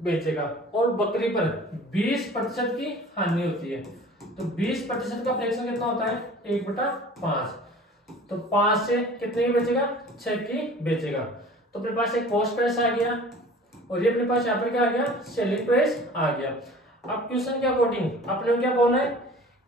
बेचेगा। और बकरी पर 20% की हानि होती है, तो 20% का फ्रैक्शन कितना होता है, 1/5, तो 5 से कितने की बेचेगा, 6 की बेचेगा। तो अपने पास एक कॉस्ट प्राइस आ गया और ये अपने पास यहाँ पर क्या आ गया, सेलिंग प्राइस आ गया। अब क्वेश्चन के अकॉर्डिंग अपने क्या बोलना है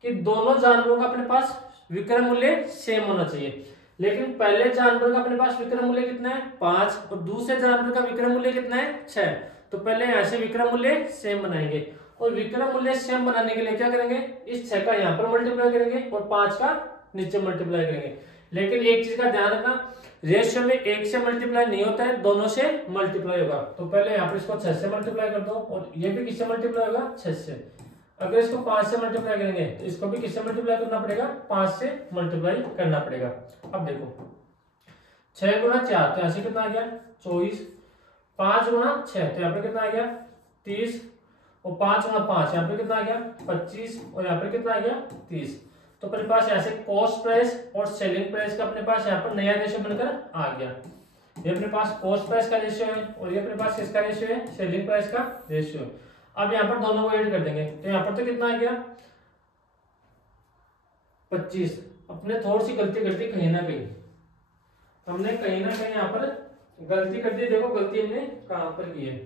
कि दोनों जानवरों का अपने पास विक्रय मूल्य सेम होना चाहिए। लेकिन पहले जानवर का अपने पास विक्रय मूल्य कितना है, 5, और दूसरे जानवर का विक्रय मूल्य कितना है, 6। तो पहले यहाँ से विक्रय मूल्य सेम बनाएंगे, और विक्रय मूल्य सेम बनाने के लिए क्या करेंगे, इस 6 का यहाँ पर मल्टीप्लाई करेंगे और 5 का नीचे मल्टीप्लाई करेंगे। लेकिन एक चीज का ध्यान रखना, रेशियो में 1 से मल्टीप्लाई नहीं होता है, दोनों से मल्टीप्लाई होगा। तो पहले यहाँ पर इसको 6 से मल्टीप्लाई कर दो, और ये भी किससे मल्टीप्लाई होगा, 6 से। अगर इसको 5 से मल्टीप्लाई करेंगे तो इसको भी किससे मल्टीप्लाई करना पड़ेगा, 5 से मल्टीप्लाई करना पड़ेगा। अब देखो 6 गुणा 4 तो ऐसे कितना आ गया, 24, 5 गुणा 6 तो यहाँ पे कितना आ गया, 30, और 5 गुणा 5 यहाँ पे कितना आ गया, 25, और यहाँ पे कितना आ गया, 30। तो अपने पास ऐसे कॉस्ट प्राइस और सेलिंग प्राइस का अपने पास यहाँ पर नया रेशियो बनकर आ गया। ये अपने पास कॉस्ट प्राइस का रेशियो है और ये अपने पास किसका रेशियो है, सेलिंग प्राइस का रेशियो। अब यहाँ पर दोनों को ऐड कर देंगे तो यहाँ पर तो कितना आ गया, 25। अपने थोड़ी सी गलती कहीं ना कहीं, हमने कहीं ना कहीं यहाँ पर गलती कर दी। देखो गलती हमने कहां पर की है,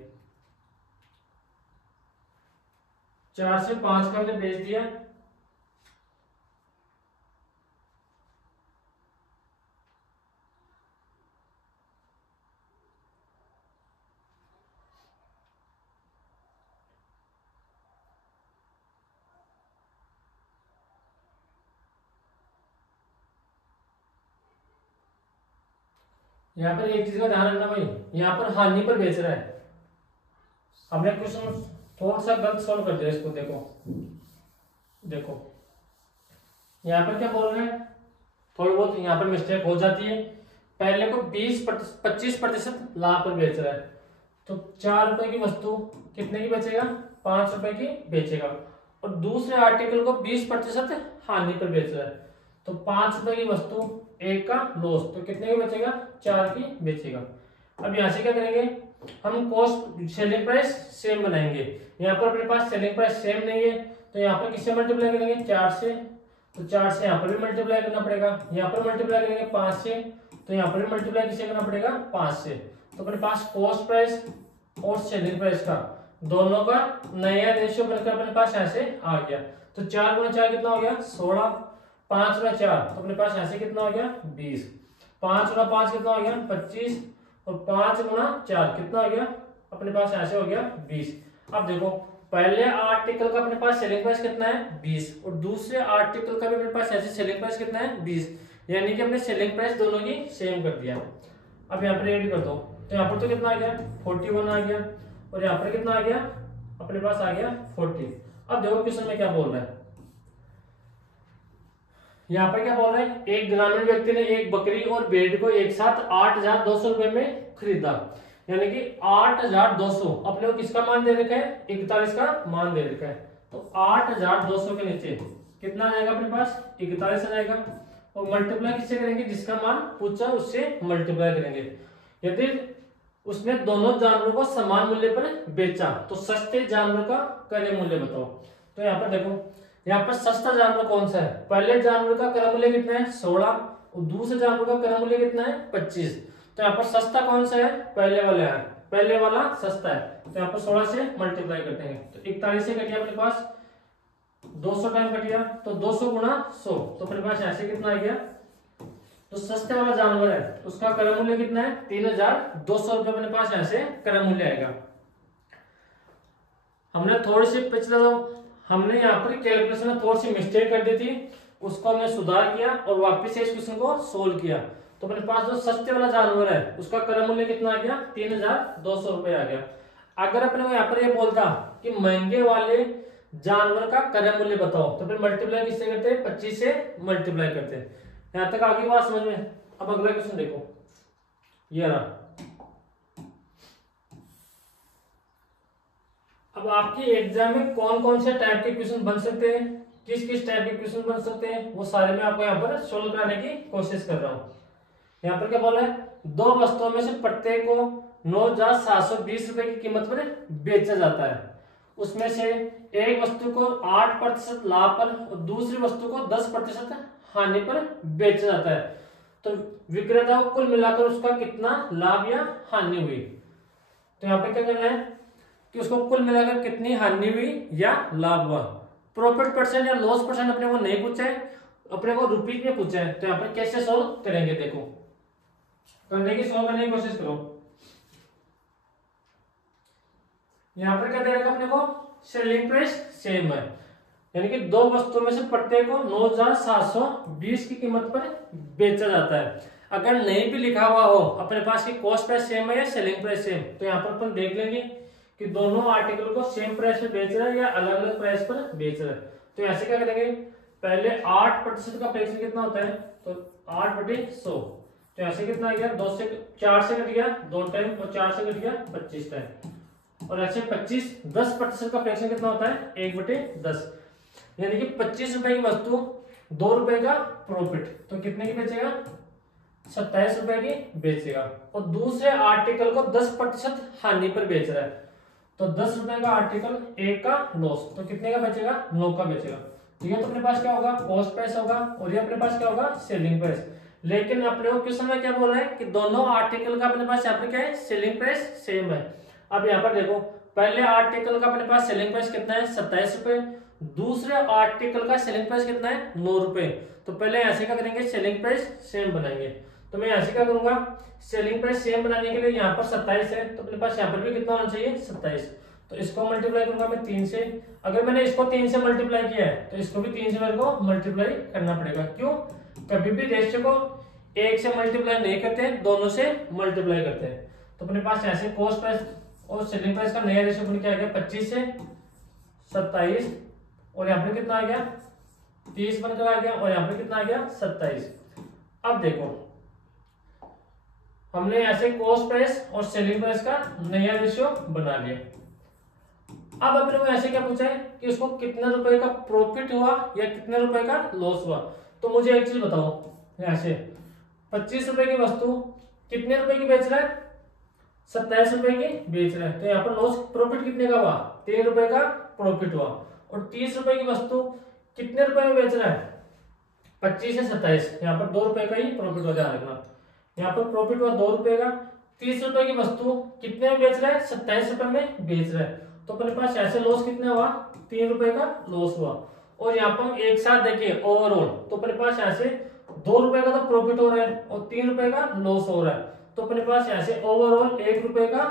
4 से 5 का हमने बेच दिया, यहाँ पर एक चीज का ध्यान रखना भाई, यहाँ पर हानि पर बेच रहा है। हमने क्वेश्चन थोड़ा सा गलत सॉल्व कर दिया इसको। देखो यहाँ पर क्या बोल रहे हैं, थोड़ी बहुत यहाँ पर मिस्टेक हो जाती है। पहले को 25% लाभ पर बेच रहा है, तो 4 रुपए की वस्तु कितने की बेचेगा, 5 रुपए की बेचेगा। और दूसरे आर्टिकल को 20% हानि पर बेच रहा है, तो 5 रुपए की वस्तु 1 का लॉस, तो कितने की बेचेगा, 4 की बेचेगा। अब यहाँ से क्या करेंगे, हम कॉस्ट सेलिंग प्राइस सेम बनाएंगे। यहाँ पर अपने पास सेलिंग प्राइस सेम नहीं है, तो यहाँ पर किससे मल्टीप्लाई करेंगे, 4 से, तो 4 से यहाँ पर भी मल्टीप्लाई करना पड़ेगा। यहाँ पर मल्टीप्लाई करेंगे 5 से, तो यहाँ पर भी मल्टीप्लाई किससे करना पड़ेगा, 5 से। तो अपने पास कॉस्ट प्राइस और सेलिंग प्राइस का दोनों का नया रेशियो बनकर अपने पास ऐसे आ गया। तो 4 गुणा 4 कितना हो गया, 16, 5 गुणा 4 तो अपने पास ऐसे कितना हो गया, 20, 5 गुणा 5 कितना हो गया, 25, और 5 गुणा 4 कितना हो गया, अपने पास ऐसे हो गया 20। अब देखो पहले आर्टिकल का अपने पास सेलिंग प्राइस कितना है, 20, और दूसरे आर्टिकल का भी अपने पास ऐसे सेलिंग प्राइस कितना है, 20, यानी कि हमने सेलिंग प्राइस दोनों की सेम कर दिया। अब यहाँ पर ऐड कर दो, तो यहाँ पर तो कितना आ गया, 41 आ गया, और यहाँ पर कितना आ गया, अपने पास आ गया 40। अब देखो क्वेश्चन में क्या बोल रहा है, यहाँ पर क्या बोल रहा है, एक ग्रामीण व्यक्ति ने एक बकरी और भेड़ को एक साथ 8,200 रुपए में खरीदा, यानी कि 8,200 अपने को किसका मान दे रखा है, 41 का मान दे रखा है। तो 8,200 के नीचे कितना आ जाएगा अपने पास 41 आ जाएगा। और मल्टीप्लाई किससे करेंगे, जिसका मान पूछा उससे मल्टीप्लाई करेंगे। यदि उसने दोनों जानवरों को समान मूल्य पर बेचा तो सस्ते जानवर का क्रय मूल्य बताओ। तो यहाँ पर देखो, यहाँ पर सस्ता जानवर कौन सा है, पहले जानवर का क्रय मूल्य कितना है 16 और दूसरे जानवर का क्रय मूल्य कितना है 25। तो यहाँ पर सस्ता कौन सा है, पहले वाला है, पहले वाला सस्ता है। तो यहाँ पर 16 से मल्टीप्लाई करते हैं तो 41 से कटिया अपने पास 200 टाइम कटिया, तो 200 गुणा 100, तो अपने पास ऐसे कितना आ गया। तो सस्ते वाला जानवर है उसका क्रय मूल्य कितना है 3200 रुपये अपने पास ऐसे क्रय मूल्य आएगा। हमने थोड़ी सी पिछले हमने यहाँ पर कैलकुलेशन में थोड़ी सी मिस्टेक कर दी थी, उसको हमने सुधार किया और वापस से इस क्वेश्चन को सोल्व किया। तो अपने पास जो सस्ते वाला जानवर है उसका क्रय मूल्य कितना आ गया 3200 रुपये आ गया। अगर अपने को यहाँ पर ये बोलता कि महंगे वाले जानवर का क्रय मूल्य बताओ तो फिर मल्टीप्लाई किससे करते हैं 25 से मल्टीप्लाई करते हैं। यहां तक आगे बात समझ में। अब अगला क्वेश्चन देखो, ये रहा। अब आपके एग्जाम में कौन कौन से टाइप के क्वेश्चन बन सकते हैं, किस किस टाइप के क्वेश्चन बन सकते हैं, वो सारे मैं आपको यहाँ पर सोल्व कराने की कोशिश कर रहा हूँ। यहाँ पर क्या बोला है, दो वस्तुओं में से प्रत्येक को 9,720 रुपए की कीमत पर बेचा जाता है। उसमें से एक वस्तु को 8% लाभ पर और दूसरी वस्तु को 10% हानि पर बेचा जाता है। तो विक्रेता को कुल मिलाकर उसका कितना लाभ या हानि हुई। तो यहाँ पे क्या करना है कि उसको कुल मिलाकर कितनी हानि हुई या लाभ हुआ। प्रॉफिट परसेंट या लॉस परसेंट अपने को नहीं पूछा है, अपने को रुपीज में पूछा है। तो यहाँ पर कैसे सोल्व करेंगे, देखो करने की सोल्व करने की कोशिश करो। यहाँ पर क्या दे रखा अपने को, सेलिंग प्राइस सेम है, यानी कि दो वस्तुओं में से प्रत्येक को 9,720 की कीमत पर बेचा जाता है। अगर नहीं भी लिखा हुआ हो अपने पास की कॉस्ट प्राइस सेम है या सेलिंग प्राइस सेम, तो यहाँ पर अपन देख लेंगे कि दोनों आर्टिकल को सेम प्राइस पे बेच रहा है या अलग अलग प्राइस पर बेच रहा है। तो ऐसे क्या करेंगे, पहले 8% का फ्रैक्शन कितना होता है, तो 8/100। तो ऐसे कितना आ गया, 2 से 4 से कट गया 2 टाइम और 4 से कट गया 25 टाइम। और ऐसे 10% का फ्रैक्शन कितना होता है 1/10, यानी कि 25 रुपए की वस्तु 2 रुपए का प्रॉफिट, तो कितने की बेचेगा 27 रुपए की बेचेगा। और दूसरे आर्टिकल को 10% हानि पर बेच रहा है, तो 10 रुपए का आर्टिकल 1 का लॉस, तो कितने का बेचेगा 9 का बेचेगा। ठीक है, तो अपने पास क्या होगा कॉस्ट प्राइस होगा और ये अपने पास क्या होगा सेलिंग प्राइस। लेकिन अपने को क्वेश्चन में क्या बोल रहा है कि दोनों आर्टिकल का अपने पास यहाँ पर क्या है सेलिंग प्राइस सेम है। अब यहाँ पर देखो, पहले आर्टिकल का अपने पास सेलिंग प्राइस कितना है 27 रुपए, दूसरे आर्टिकल का सेलिंग प्राइस कितना है 9 रुपए। तो पहले ऐसे क्या करेंगे सेलिंग प्राइस सेम बनाएंगे। तो मैं ऐसे क्या करूंगा, सेलिंग प्राइस सेम बनाने के लिए यहाँ पर 27 है, तो अपने पास यहाँ पर भी कितना होना चाहिए 27। तो इसको मल्टीप्लाई करूंगा मैं 3 से। अगर मैंने इसको 3 से मल्टीप्लाई किया है तो इसको भी 3 से मेरे को मल्टीप्लाई करना पड़ेगा। क्यों, कभी भी रेशियो को 1 से मल्टीप्लाई नहीं करते, दोनों से मल्टीप्लाई करते हैं। तो अपने पास ऐसे कॉस्ट प्राइस और सेलिंग प्राइस का नया रेशियो बन के आ गया 25 से 27, और यहाँ पर कितना आ गया 30 बनकर आ गया, और यहाँ पर कितना आ गया 27। अब देखो हमने ऐसे कॉस्ट प्राइस और सेलिंग प्राइस का नया रेशियो बना लिया। अब अपने को ऐसे क्या पूछा है कि उसको कितने रुपए का प्रॉफिट हुआ या कितने रुपए का लॉस हुआ। तो मुझे एक चीज बताओ, यहाँ से 25 रुपए की वस्तु कितने रुपए की बेच रहा है 27 रुपए की बेच रहा है, तो यहाँ पर लॉस प्रॉफिट कितने का हुआ 3 रुपए का प्रॉफिट हुआ। और 30 रुपए की वस्तु कितने रुपए में बेच रहा है 25 से 27, यहाँ पर 2 रुपए का ही प्रॉफिट हो, ध्यान रखना। यहाँ पर प्रॉफिट हुआ 2 रुपए का, 30 रुपए की वस्तु कितने में बेच रहा है 27 रुपए में बेच रहा है, तो अपने पास ऐसे लॉस कितना हुआ 3 रुपए का लॉस हुआ। और यहाँ पर हम एक साथ देखिए ओवरऑल, तो अपने पास ऐसे 2 रुपए का तो प्रॉफिट हो रहा है और 3 रुपए का लॉस हो रहा है, तो अपने पास ऐसे ओवरऑल 1 रुपए का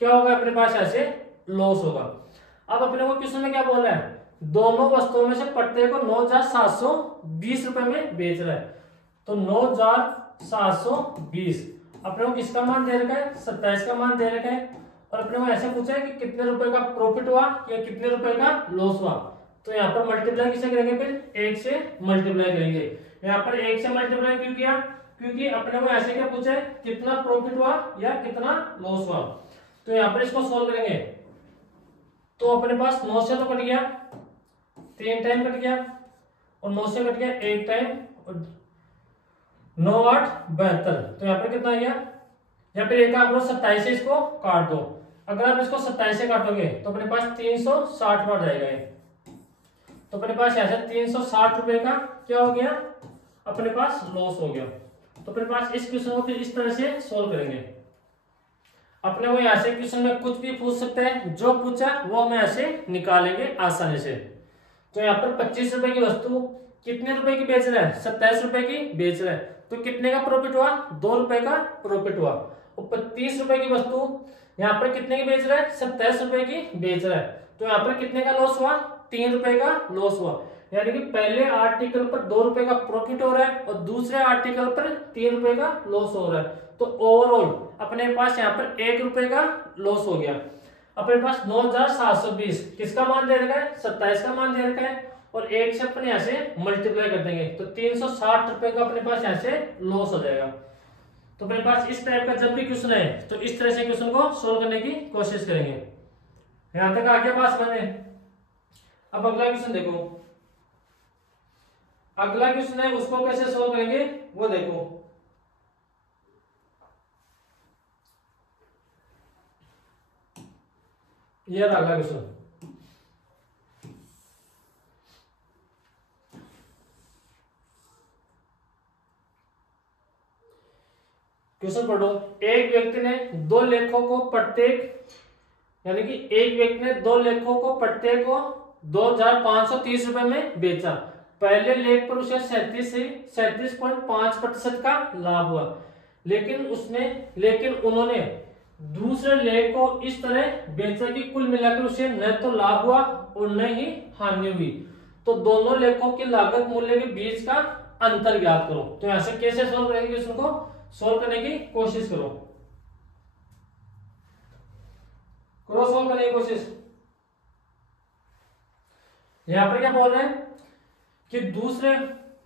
क्या होगा अपने पास ऐसे लॉस होगा। अब अपने को क्वेश्चन में क्या बोल रहा है, दोनों वस्तुओं में से प्रत्येक को 9,720 रुपए में बेच रहा है, तो 9,720 अपने को किसका मान दे रखा है 27 का मान दे रखा है। और अपने को ऐसे पूछा है कि कितने रुपए का प्रॉफिट हुआ या कितने रुपए का लॉस हुआ। तो यहाँ पर मल्टीप्लाई किसे करेंगे, फिर 1 से मल्टीप्लाई करेंगे। यहाँ पर 1 से मल्टीप्लाई क्यों किया, क्योंकि अपने को ऐसे क्या पूछा है कितना प्रॉफिट हुआ या कितना लॉस हुआ। तो यहाँ पर इसको सोल्व करेंगे तो अपने पास 9 से तो कट गया, 3 टाइम कट गया, और 9 से कट गया 1 टाइम, 9 8 72, तो यहाँ पर कितना आ गया, या फिर एक आप 27 से इसको काट दो। अगर आप इसको 27 से काटोगे तो अपने पास 360 बार जाएगा ये, तो अपने पास ऐसे 360 रुपए का क्या हो गया, अपने पास लॉस हो गया। तो अपने पास इस क्वेश्चन को फिर इस तरह से सोल्व करेंगे। अपने को यहाँ से क्वेश्चन में कुछ भी पूछ सकते हैं, जो पूछा वो हम ऐसे निकालेंगे आसानी से। तो यहाँ पर 25 रुपए की वस्तु कितने रुपए की बेच रहा है, 27 रुपए की बेच रहा है, तो कितने का प्रॉफिट हुआ, 2 रुपए का प्रॉफिट हुआ। और 25 रुपए की वस्तु यहाँ पर कितने की बेच रहा है, 27 रुपए की बेच रहा है, तो यहाँ पर कितने का लॉस हुआ, 3 रुपए का लॉस हुआ। यानी कि पहले आर्टिकल पर 2 रुपए का प्रॉफिट हो रहा है और दूसरे आर्टिकल पर 3 रुपए का लॉस हो रहा है, तो ओवरऑल अपने पास यहाँ पर 1 रुपए का लॉस हो गया। अपने पास 9720 किसका मान दे रखा है, 27 का मान दे रखा है, और 1 से अपने यहाँ से मल्टीप्लाई कर देंगे तो 360 रुपए का अपने पास यहाँ से लॉस हो जाएगा। तो अपने पास इस टाइप का जब भी क्वेश्चन है तो इस तरह से क्वेश्चन को सोल्व करने की कोशिश करेंगे। यहां तक आ गया बात समझ में। अब अगला क्वेश्चन देखो, अगला क्वेश्चन है उसको कैसे सोल्व करेंगे वो देखो। ये रहा अगला क्वेश्चन। क्वेश्चन पढ़ो, एक व्यक्ति ने 2 लेखों को प्रत्येक, यानी कि एक व्यक्ति ने 2 लेखों को प्रत्येक को 2530 रुपए में बेचा। पहले लेख पर उसे 37.5% का लाभ हुआ, लेकिन उन्होंने दूसरे लेख को इस तरह बेचा कि कुल मिलाकर उसे न तो लाभ हुआ और न ही हानि हुई। तो दोनों लेखों की लागत मूल्य के बीच का अंतर ज्ञात करो। तो यहां से कैसे सोल्व करेंगे, इसको सोल्व करने की कोशिश करो सोल्व करने की कोशिश। यहां पर क्या बोल रहे हैं कि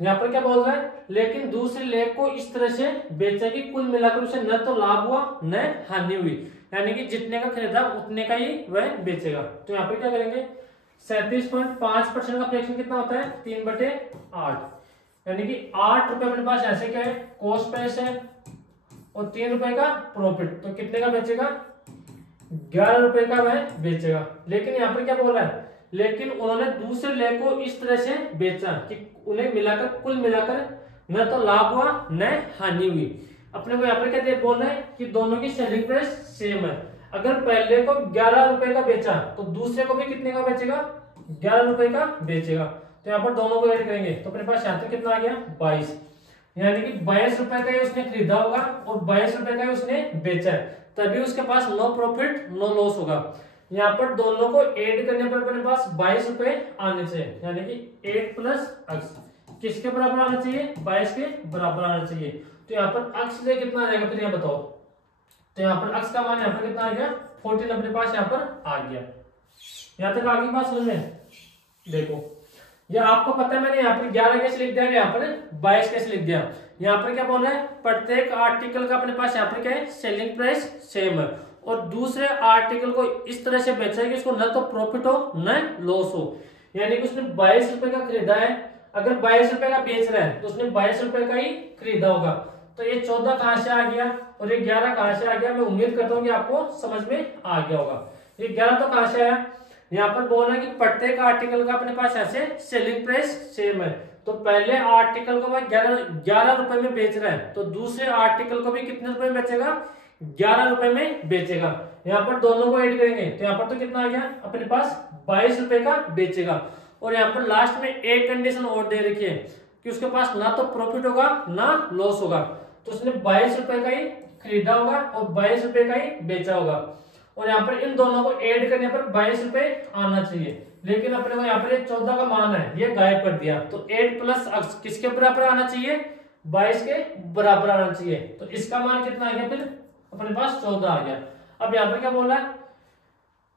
यहां पर क्या बोल रहा है, लेकिन दूसरे लेख को इस तरह से बेचा कि कुल मिलाकर उसे न तो लाभ हुआ न हानि हुई, यानी कि जितने का खरीदा उतने का ही वह बेचेगा। तो यहां पर क्या करेंगे, 37.5% का फ्रैक्शन कितना होता है, 3/8, यानी कि 8 रुपए अपने पास ऐसे क्या है, कॉस्ट प्राइस है, और 3 रुपए का प्रॉफिट, तो कितने का बेचेगा, 11 रुपए का वह बेचेगा। लेकिन यहाँ पर क्या बोल रहा है, लेकिन उन्होंने दूसरे लेख को इस तरह से बेचा कि उन्हें मिलाकर कुल मिलाकर न तो लाभ हुआ न हानि हुई। अपने को यहाँ पर क्या बोल रहे हैं कि दोनों की सेलिंग प्राइस सेम है। अगर पहले को 11 रुपए का बेचा तो दूसरे को भी कितने का बेचेगा, 11 रुपए का बेचेगा। तो यहाँ पर दोनों को ऐड करेंगे तो अपने पास यहाँ तक कितना आ गया, 22, यानी कि 22 रुपए का ही उसने खरीदा होगा और 22 रुपए का ही उसने बेचा है, तभी उसके पास नो प्रॉफिट नो लॉस होगा। यहाँ पर दोनों को ऐड करने पर अपने पास 22 रुपए आने चाहिए, यानी कि 8 प्लस अक्स किसके बराबर आना चाहिए, 22 के बराबर आना चाहिए। तो यहाँ पर अक्स से कितना आ जाएगा फिर यहाँ बताओ, तो यहाँ पर अक्स का मान यहाँ पर कितना आ गया, 14 अपने पास यहाँ पर आ गया। यहाँ तक आगे बात समझ में देखो, ये आपको पता है मैंने यहाँ पर 11 कैसे लिख दिया, यहाँ पर 22 कैसे लिख दिया। यहाँ पर क्या बोल रहे हैं, प्रत्येक आर्टिकल का अपने पास यहाँ पर क्या है, सेलिंग प्राइस सेम है, और दूसरे आर्टिकल को इस तरह से बेचा है कि उसको न तो प्रॉफिट हो न लॉस हो, यानी कि उसने 22 रुपए का खरीदा है, अगर 22 रुपए का बेच रहा है तो उसने 22 रुपए का ही खरीदा होगा। तो ये 14 कहां से आ गया और ये 11 कहां से आ गया, मैं उम्मीद करता हूँ कि आपको समझ में आ गया होगा। ये 11 तो कहां से आया, यहाँ पर बोल रहा है कि प्रत्येक आर्टिकल का अपने पास ऐसे सेलिंग प्राइस सेम है, तो पहले आर्टिकल को वह 11 रुपए में बेच रहा है, तो दूसरे आर्टिकल को भी कितने रुपए में बेचेगा, 11 रुपए में बेचेगा। यहाँ पर दोनों को ऐड करेंगे तो यहाँ पर तो कितना आ गया, अपने पास 22 रुपए का बेचेगा। और यहाँ पर लास्ट में एक कंडीशन और दे रखी है कि उसके पास ना तो प्रॉफिट होगा ना लॉस होगा, तो उसने 22 रुपए का ही खरीदा होगा और 22 रुपए का ही बेचा होगा। और यहाँ पर इन दोनों को ऐड करने पर 22 रुपए आना चाहिए, लेकिन अपने को यहाँ पर 14 का मान है ये गायब कर दिया, तो 8 प्लस अक्स किसके बराबर आना चाहिए, 22 के बराबर आना चाहिए। तो इसका मान कितना आ गया, फिर अपने पास 14 आ गया। अब यहाँ पर क्या बोल रहा है,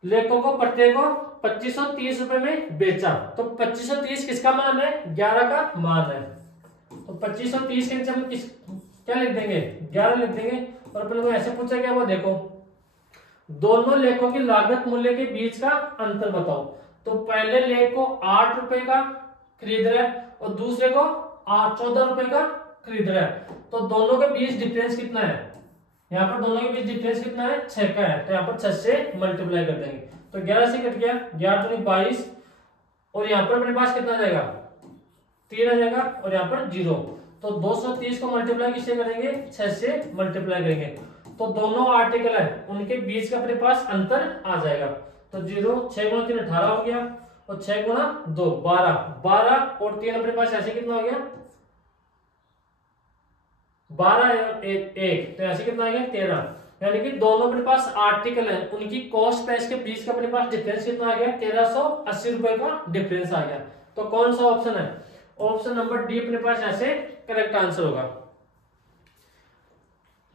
लेखों को प्रत्येक को 2530 रुपए में बेचा, तो 2530 किसका मान है, 11 का मान है, तो 2530 के नीचे हम क्या लिख देंगे, 11 लिख देंगे। और अपने को ऐसे पूछा क्या, वो देखो दोनों लेखों की लागत मूल्य के बीच का अंतर बताओ। तो पहले लेख को 8 रुपए का खरीद रहा है और दूसरे को 14 रुपए का खरीद रहा है, तो दोनों के बीच डिफरेंस कितना है? यहाँ पर दोनों के बीच डिफरेंस कितना है? 6 का है, तो यहाँ पर 6 से मल्टीप्लाई कर देंगे, तो 11 से कट गया, 11 दूनी 22, और यहाँ पर अपने पास कितना जाएगा? 3 आ जाएगा, और यहाँ पर 0, तो 230 को मल्टीप्लाई किससे करेंगे? 6 से मल्टीप्लाई करेंगे, तो दोनों आर्टिकल है उनके बीच का अपने पास अंतर आ जाएगा, तो 0, 6 गुणा 3 18 हो गया, और 6 गुणा 2 12, 12 और 3 अपने पास ऐसे कितना हो गया? 12 1, तो ऐसे कितना आ गया? 13, यानी कि दोनों अपने पास आर्टिकल है उनकी कॉस्ट प्राइस के बीच का अपने पास डिफरेंस कितना आ गया? 1380 रुपए का डिफरेंस आ गया। तो कौन सा ऑप्शन है? ऑप्शन नंबर डी अपने पास ऐसे करेक्ट आंसर होगा।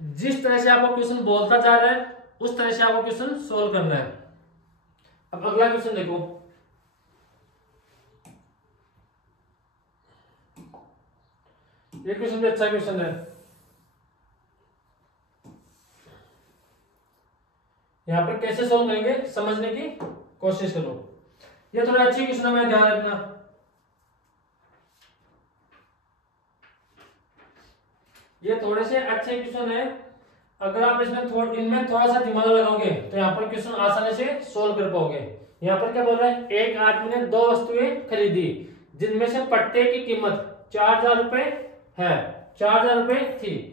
जिस तरह से आपको क्वेश्चन बोलता जा रहा है उस तरह से आपको क्वेश्चन सोल्व करना है। अब अगला क्वेश्चन देखो, ये क्वेश्चन भी अच्छा क्वेश्चन है। यहां पर कैसे सोल्व करेंगे समझने की कोशिश करो, ये थोड़ा अच्छी क्वेश्चन है, ध्यान रखना। ये थोड़े से अच्छे क्वेश्चन है, अगर आप इसमें इनमें थोड़ा सा दिमाग लगाओगे तो यहाँ पर क्वेश्चन आसानी से सोल्व कर पाओगे। यहाँ पर क्या बोल रहा है? एक आदमी ने 2 वस्तुएं खरीदी जिनमें से प्रत्येक की कीमत 4000 रुपए है, 4000 रुपए थी।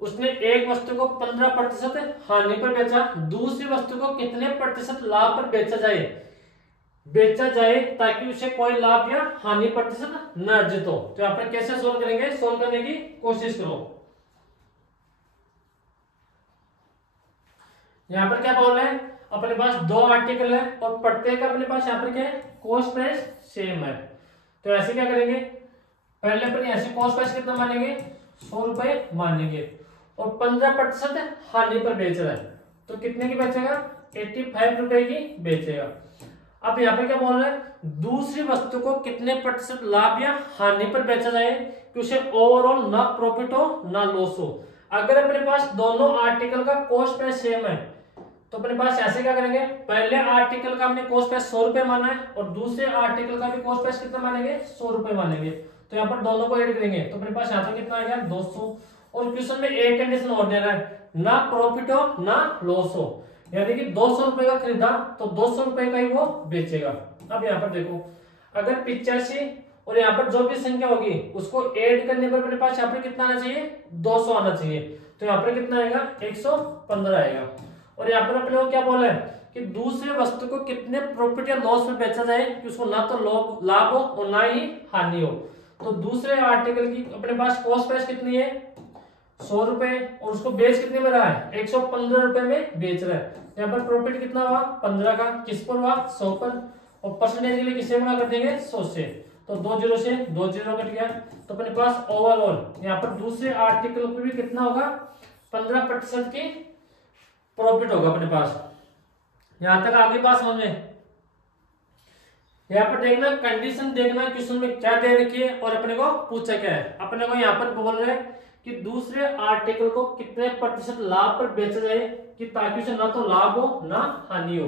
उसने एक वस्तु को 15% हानि पर बेचा, दूसरी वस्तु को कितने प्रतिशत लाभ पर बेचा जाए ताकि उसे कोई लाभ या हानि प्रतिशत न अर्जित हो। तो यहाँ पर कैसे सोल्व करेंगे? सोल्व करने की कोशिश करो। यहाँ पर क्या बोल रहे हैं? अपने पास 2 आर्टिकल है और प्रत्येक अपने पास यहाँ पर क्या है? कॉस्ट प्राइस सेम है, तो ऐसे क्या करेंगे? पहले पर ऐसे कॉस्ट प्राइस कितना मानेंगे? 100 रुपए मानेंगे, और 15% हानि पर बेच रहा है, तो कितने की बेचेगा? 85 रुपए की बेचेगा। अब यहाँ पे क्या बोल रहा है? दूसरी वस्तु को कितने प्रतिशत लाभ या हानि पर बेचा जाए कि उसे ओवरऑल ना प्रॉफिट हो ना लॉस हो। अगर अपने पास दोनों आर्टिकल का कॉस्ट प्राइस सेम है तो अपने पास ऐसे क्या करेंगे? पहले आर्टिकल का हमने कॉस्ट प्राइस 100 रुपए माना है और दूसरे आर्टिकल का भी कॉस्ट प्राइस कितना मानेंगे? 100 रुपए मानेंगे, तो यहाँ पर दोनों को ऐड करेंगे, तो अपने पास यहाँ पर कितना आएगा? 200। और क्वेश्चन में एक कंडीशन और दे रहा है, ना प्रॉफिट हो ना लॉस हो, यानी कि 200 रुपए का खरीदा तो 200 रुपए का ही वो बेचेगा। अब यहाँ पर देखो, अगर 85 और यहाँ पर जो भी संख्या होगी उसको ऐड करने पर अपने पास यहाँ पर कितना आना चाहिए? 200 आना चाहिए, तो यहाँ पर कितना आएगा? 115 आएगा। और यहाँ पर अपने को क्या बोला है कि दूसरे वस्तु को कितने प्रॉफिट या लॉस में बेचा जाए कि उसको ना तो लाभ हो और ना ही हानि हो। तो दूसरे आर्टिकल की अपने पास कॉस्ट प्राइस कितनी है? 100 रुपए, और उसको बेच कितने में रहा है? 115 रुपए में बेच रहा है। यहाँ पर प्रॉफिट कितना हुआ? 15 का। किस पर हुआ? 100 पर। और परसेंटेज के लिए किससे गुणा कर देंगे? 100 से, तो 2 जीरो से 2 जीरो कट गया, तो अपने पास ओवरऑल यहाँ पर दूसरे आर्टिकल पर भी कितना होगा? 15% की प्रॉफिट होगा अपने पास। यहां तक आगे बात समझ में? यहाँ पर देखना, कंडीशन देखना क्वेश्चन में क्या दे रखी है और अपने को पूछा क्या है। अपने को यहाँ पर बोल रहे हैं कि दूसरे आर्टिकल को कितने प्रतिशत लाभ पर बेचा जाए कि ताकि उसे ना तो लाभ हो ना हानि हो,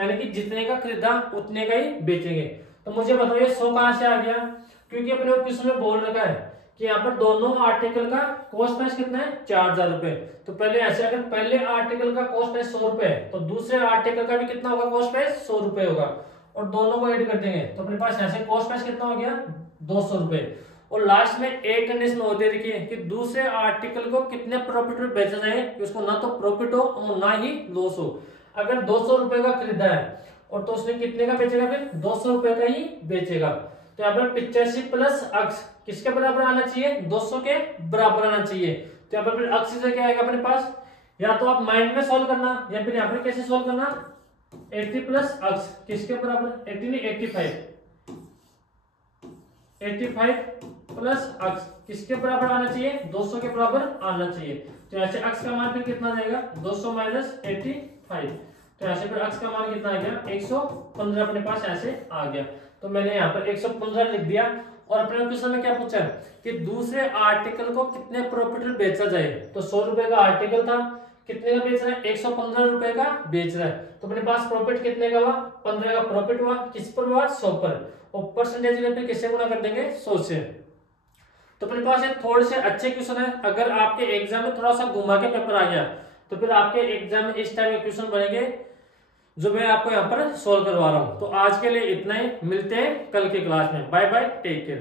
यानी कि जितने का खरीदा उतने का ही बेचेंगे। तो मुझे बताओ ये 100 कहां से आ गया? क्योंकि अपने को क्वेश्चन में बोल रखा है कि यहाँ पर दोनों आर्टिकल का कॉस्ट प्राइस कितना है? 4000 रुपए। तो पहले ऐसे, अगर पहले आर्टिकल का कॉस्ट प्राइस 100 रुपए है तो दूसरे आर्टिकल का भी कितना होगा? कॉस्ट प्राइस 100 रुपए होगा, और दोनों को ऐड कर देंगे, तो अपने पास ऐसे कॉस्ट प्राइस कितना हो गया? 200 रुपए। और लास्ट में एक कंडीशन और दे रखी है कि दूसरे आर्टिकल को कितने प्रॉफिट में बेचा जाए कि उसको ना तो प्रॉफिट हो और ना ही लॉस हो। अगर 200 रुपए का खरीदा है और तो उसने कितने का बेचेगा? फिर 200 रुपए का ही बेचेगा। तो यहाँ पर 85 प्लस अक्स किसके बराबर आना चाहिए? 200 के बराबर आना चाहिए। तो यहाँ पर फिर अक्स से क्या आएगा अपने पास? या तो आप माइंड में सोल्व करना या फिर यहाँ पर कैसे सोल्व करना? 80 प्लस अक्स किसके बराबर? 80 नहीं 85, 85 प्लस अक्स किसके बराबर आना चाहिए? 200 के बराबर आना चाहिए। तो ऐसे अक्स का मान फिर कितना जाएगा? 200 माइनस 85, तो ऐसे फिर अक्स का मान कितना आ गया? 115 अपने पास ऐसे आ गया। तो मैंने यहाँ पर 115 लिख दिया। और अपने क्वेश्चन में क्या पूछा है कि दूसरे आर्टिकल को कितने प्रॉफिट में बेचा जाए? तो 100 रुपए का आर्टिकल था, कितने का बेच रहा है, 115 रुपए का बेच रहा है, तो अपने पास प्रॉफिट कितने का हुआ, 15 का प्रॉफिट हुआ, किस पर हुआ, 100 पर, और परसेंटेज पे किससे गुना कर देंगे, 100 से। तो अपने पास ये थोड़े से अच्छे क्वेश्चन है, अगर आपके एग्जाम में थोड़ा सा घुमा के पेपर आ गया तो फिर आपके एग्जाम में इस टाइप के क्वेश्चन बनेंगे जो मैं आपको यहाँ पर सोल्व करवा रहा हूँ। तो आज के लिए इतना ही, मिलते हैं कल की क्लास में, बाय बाय, टेक केयर।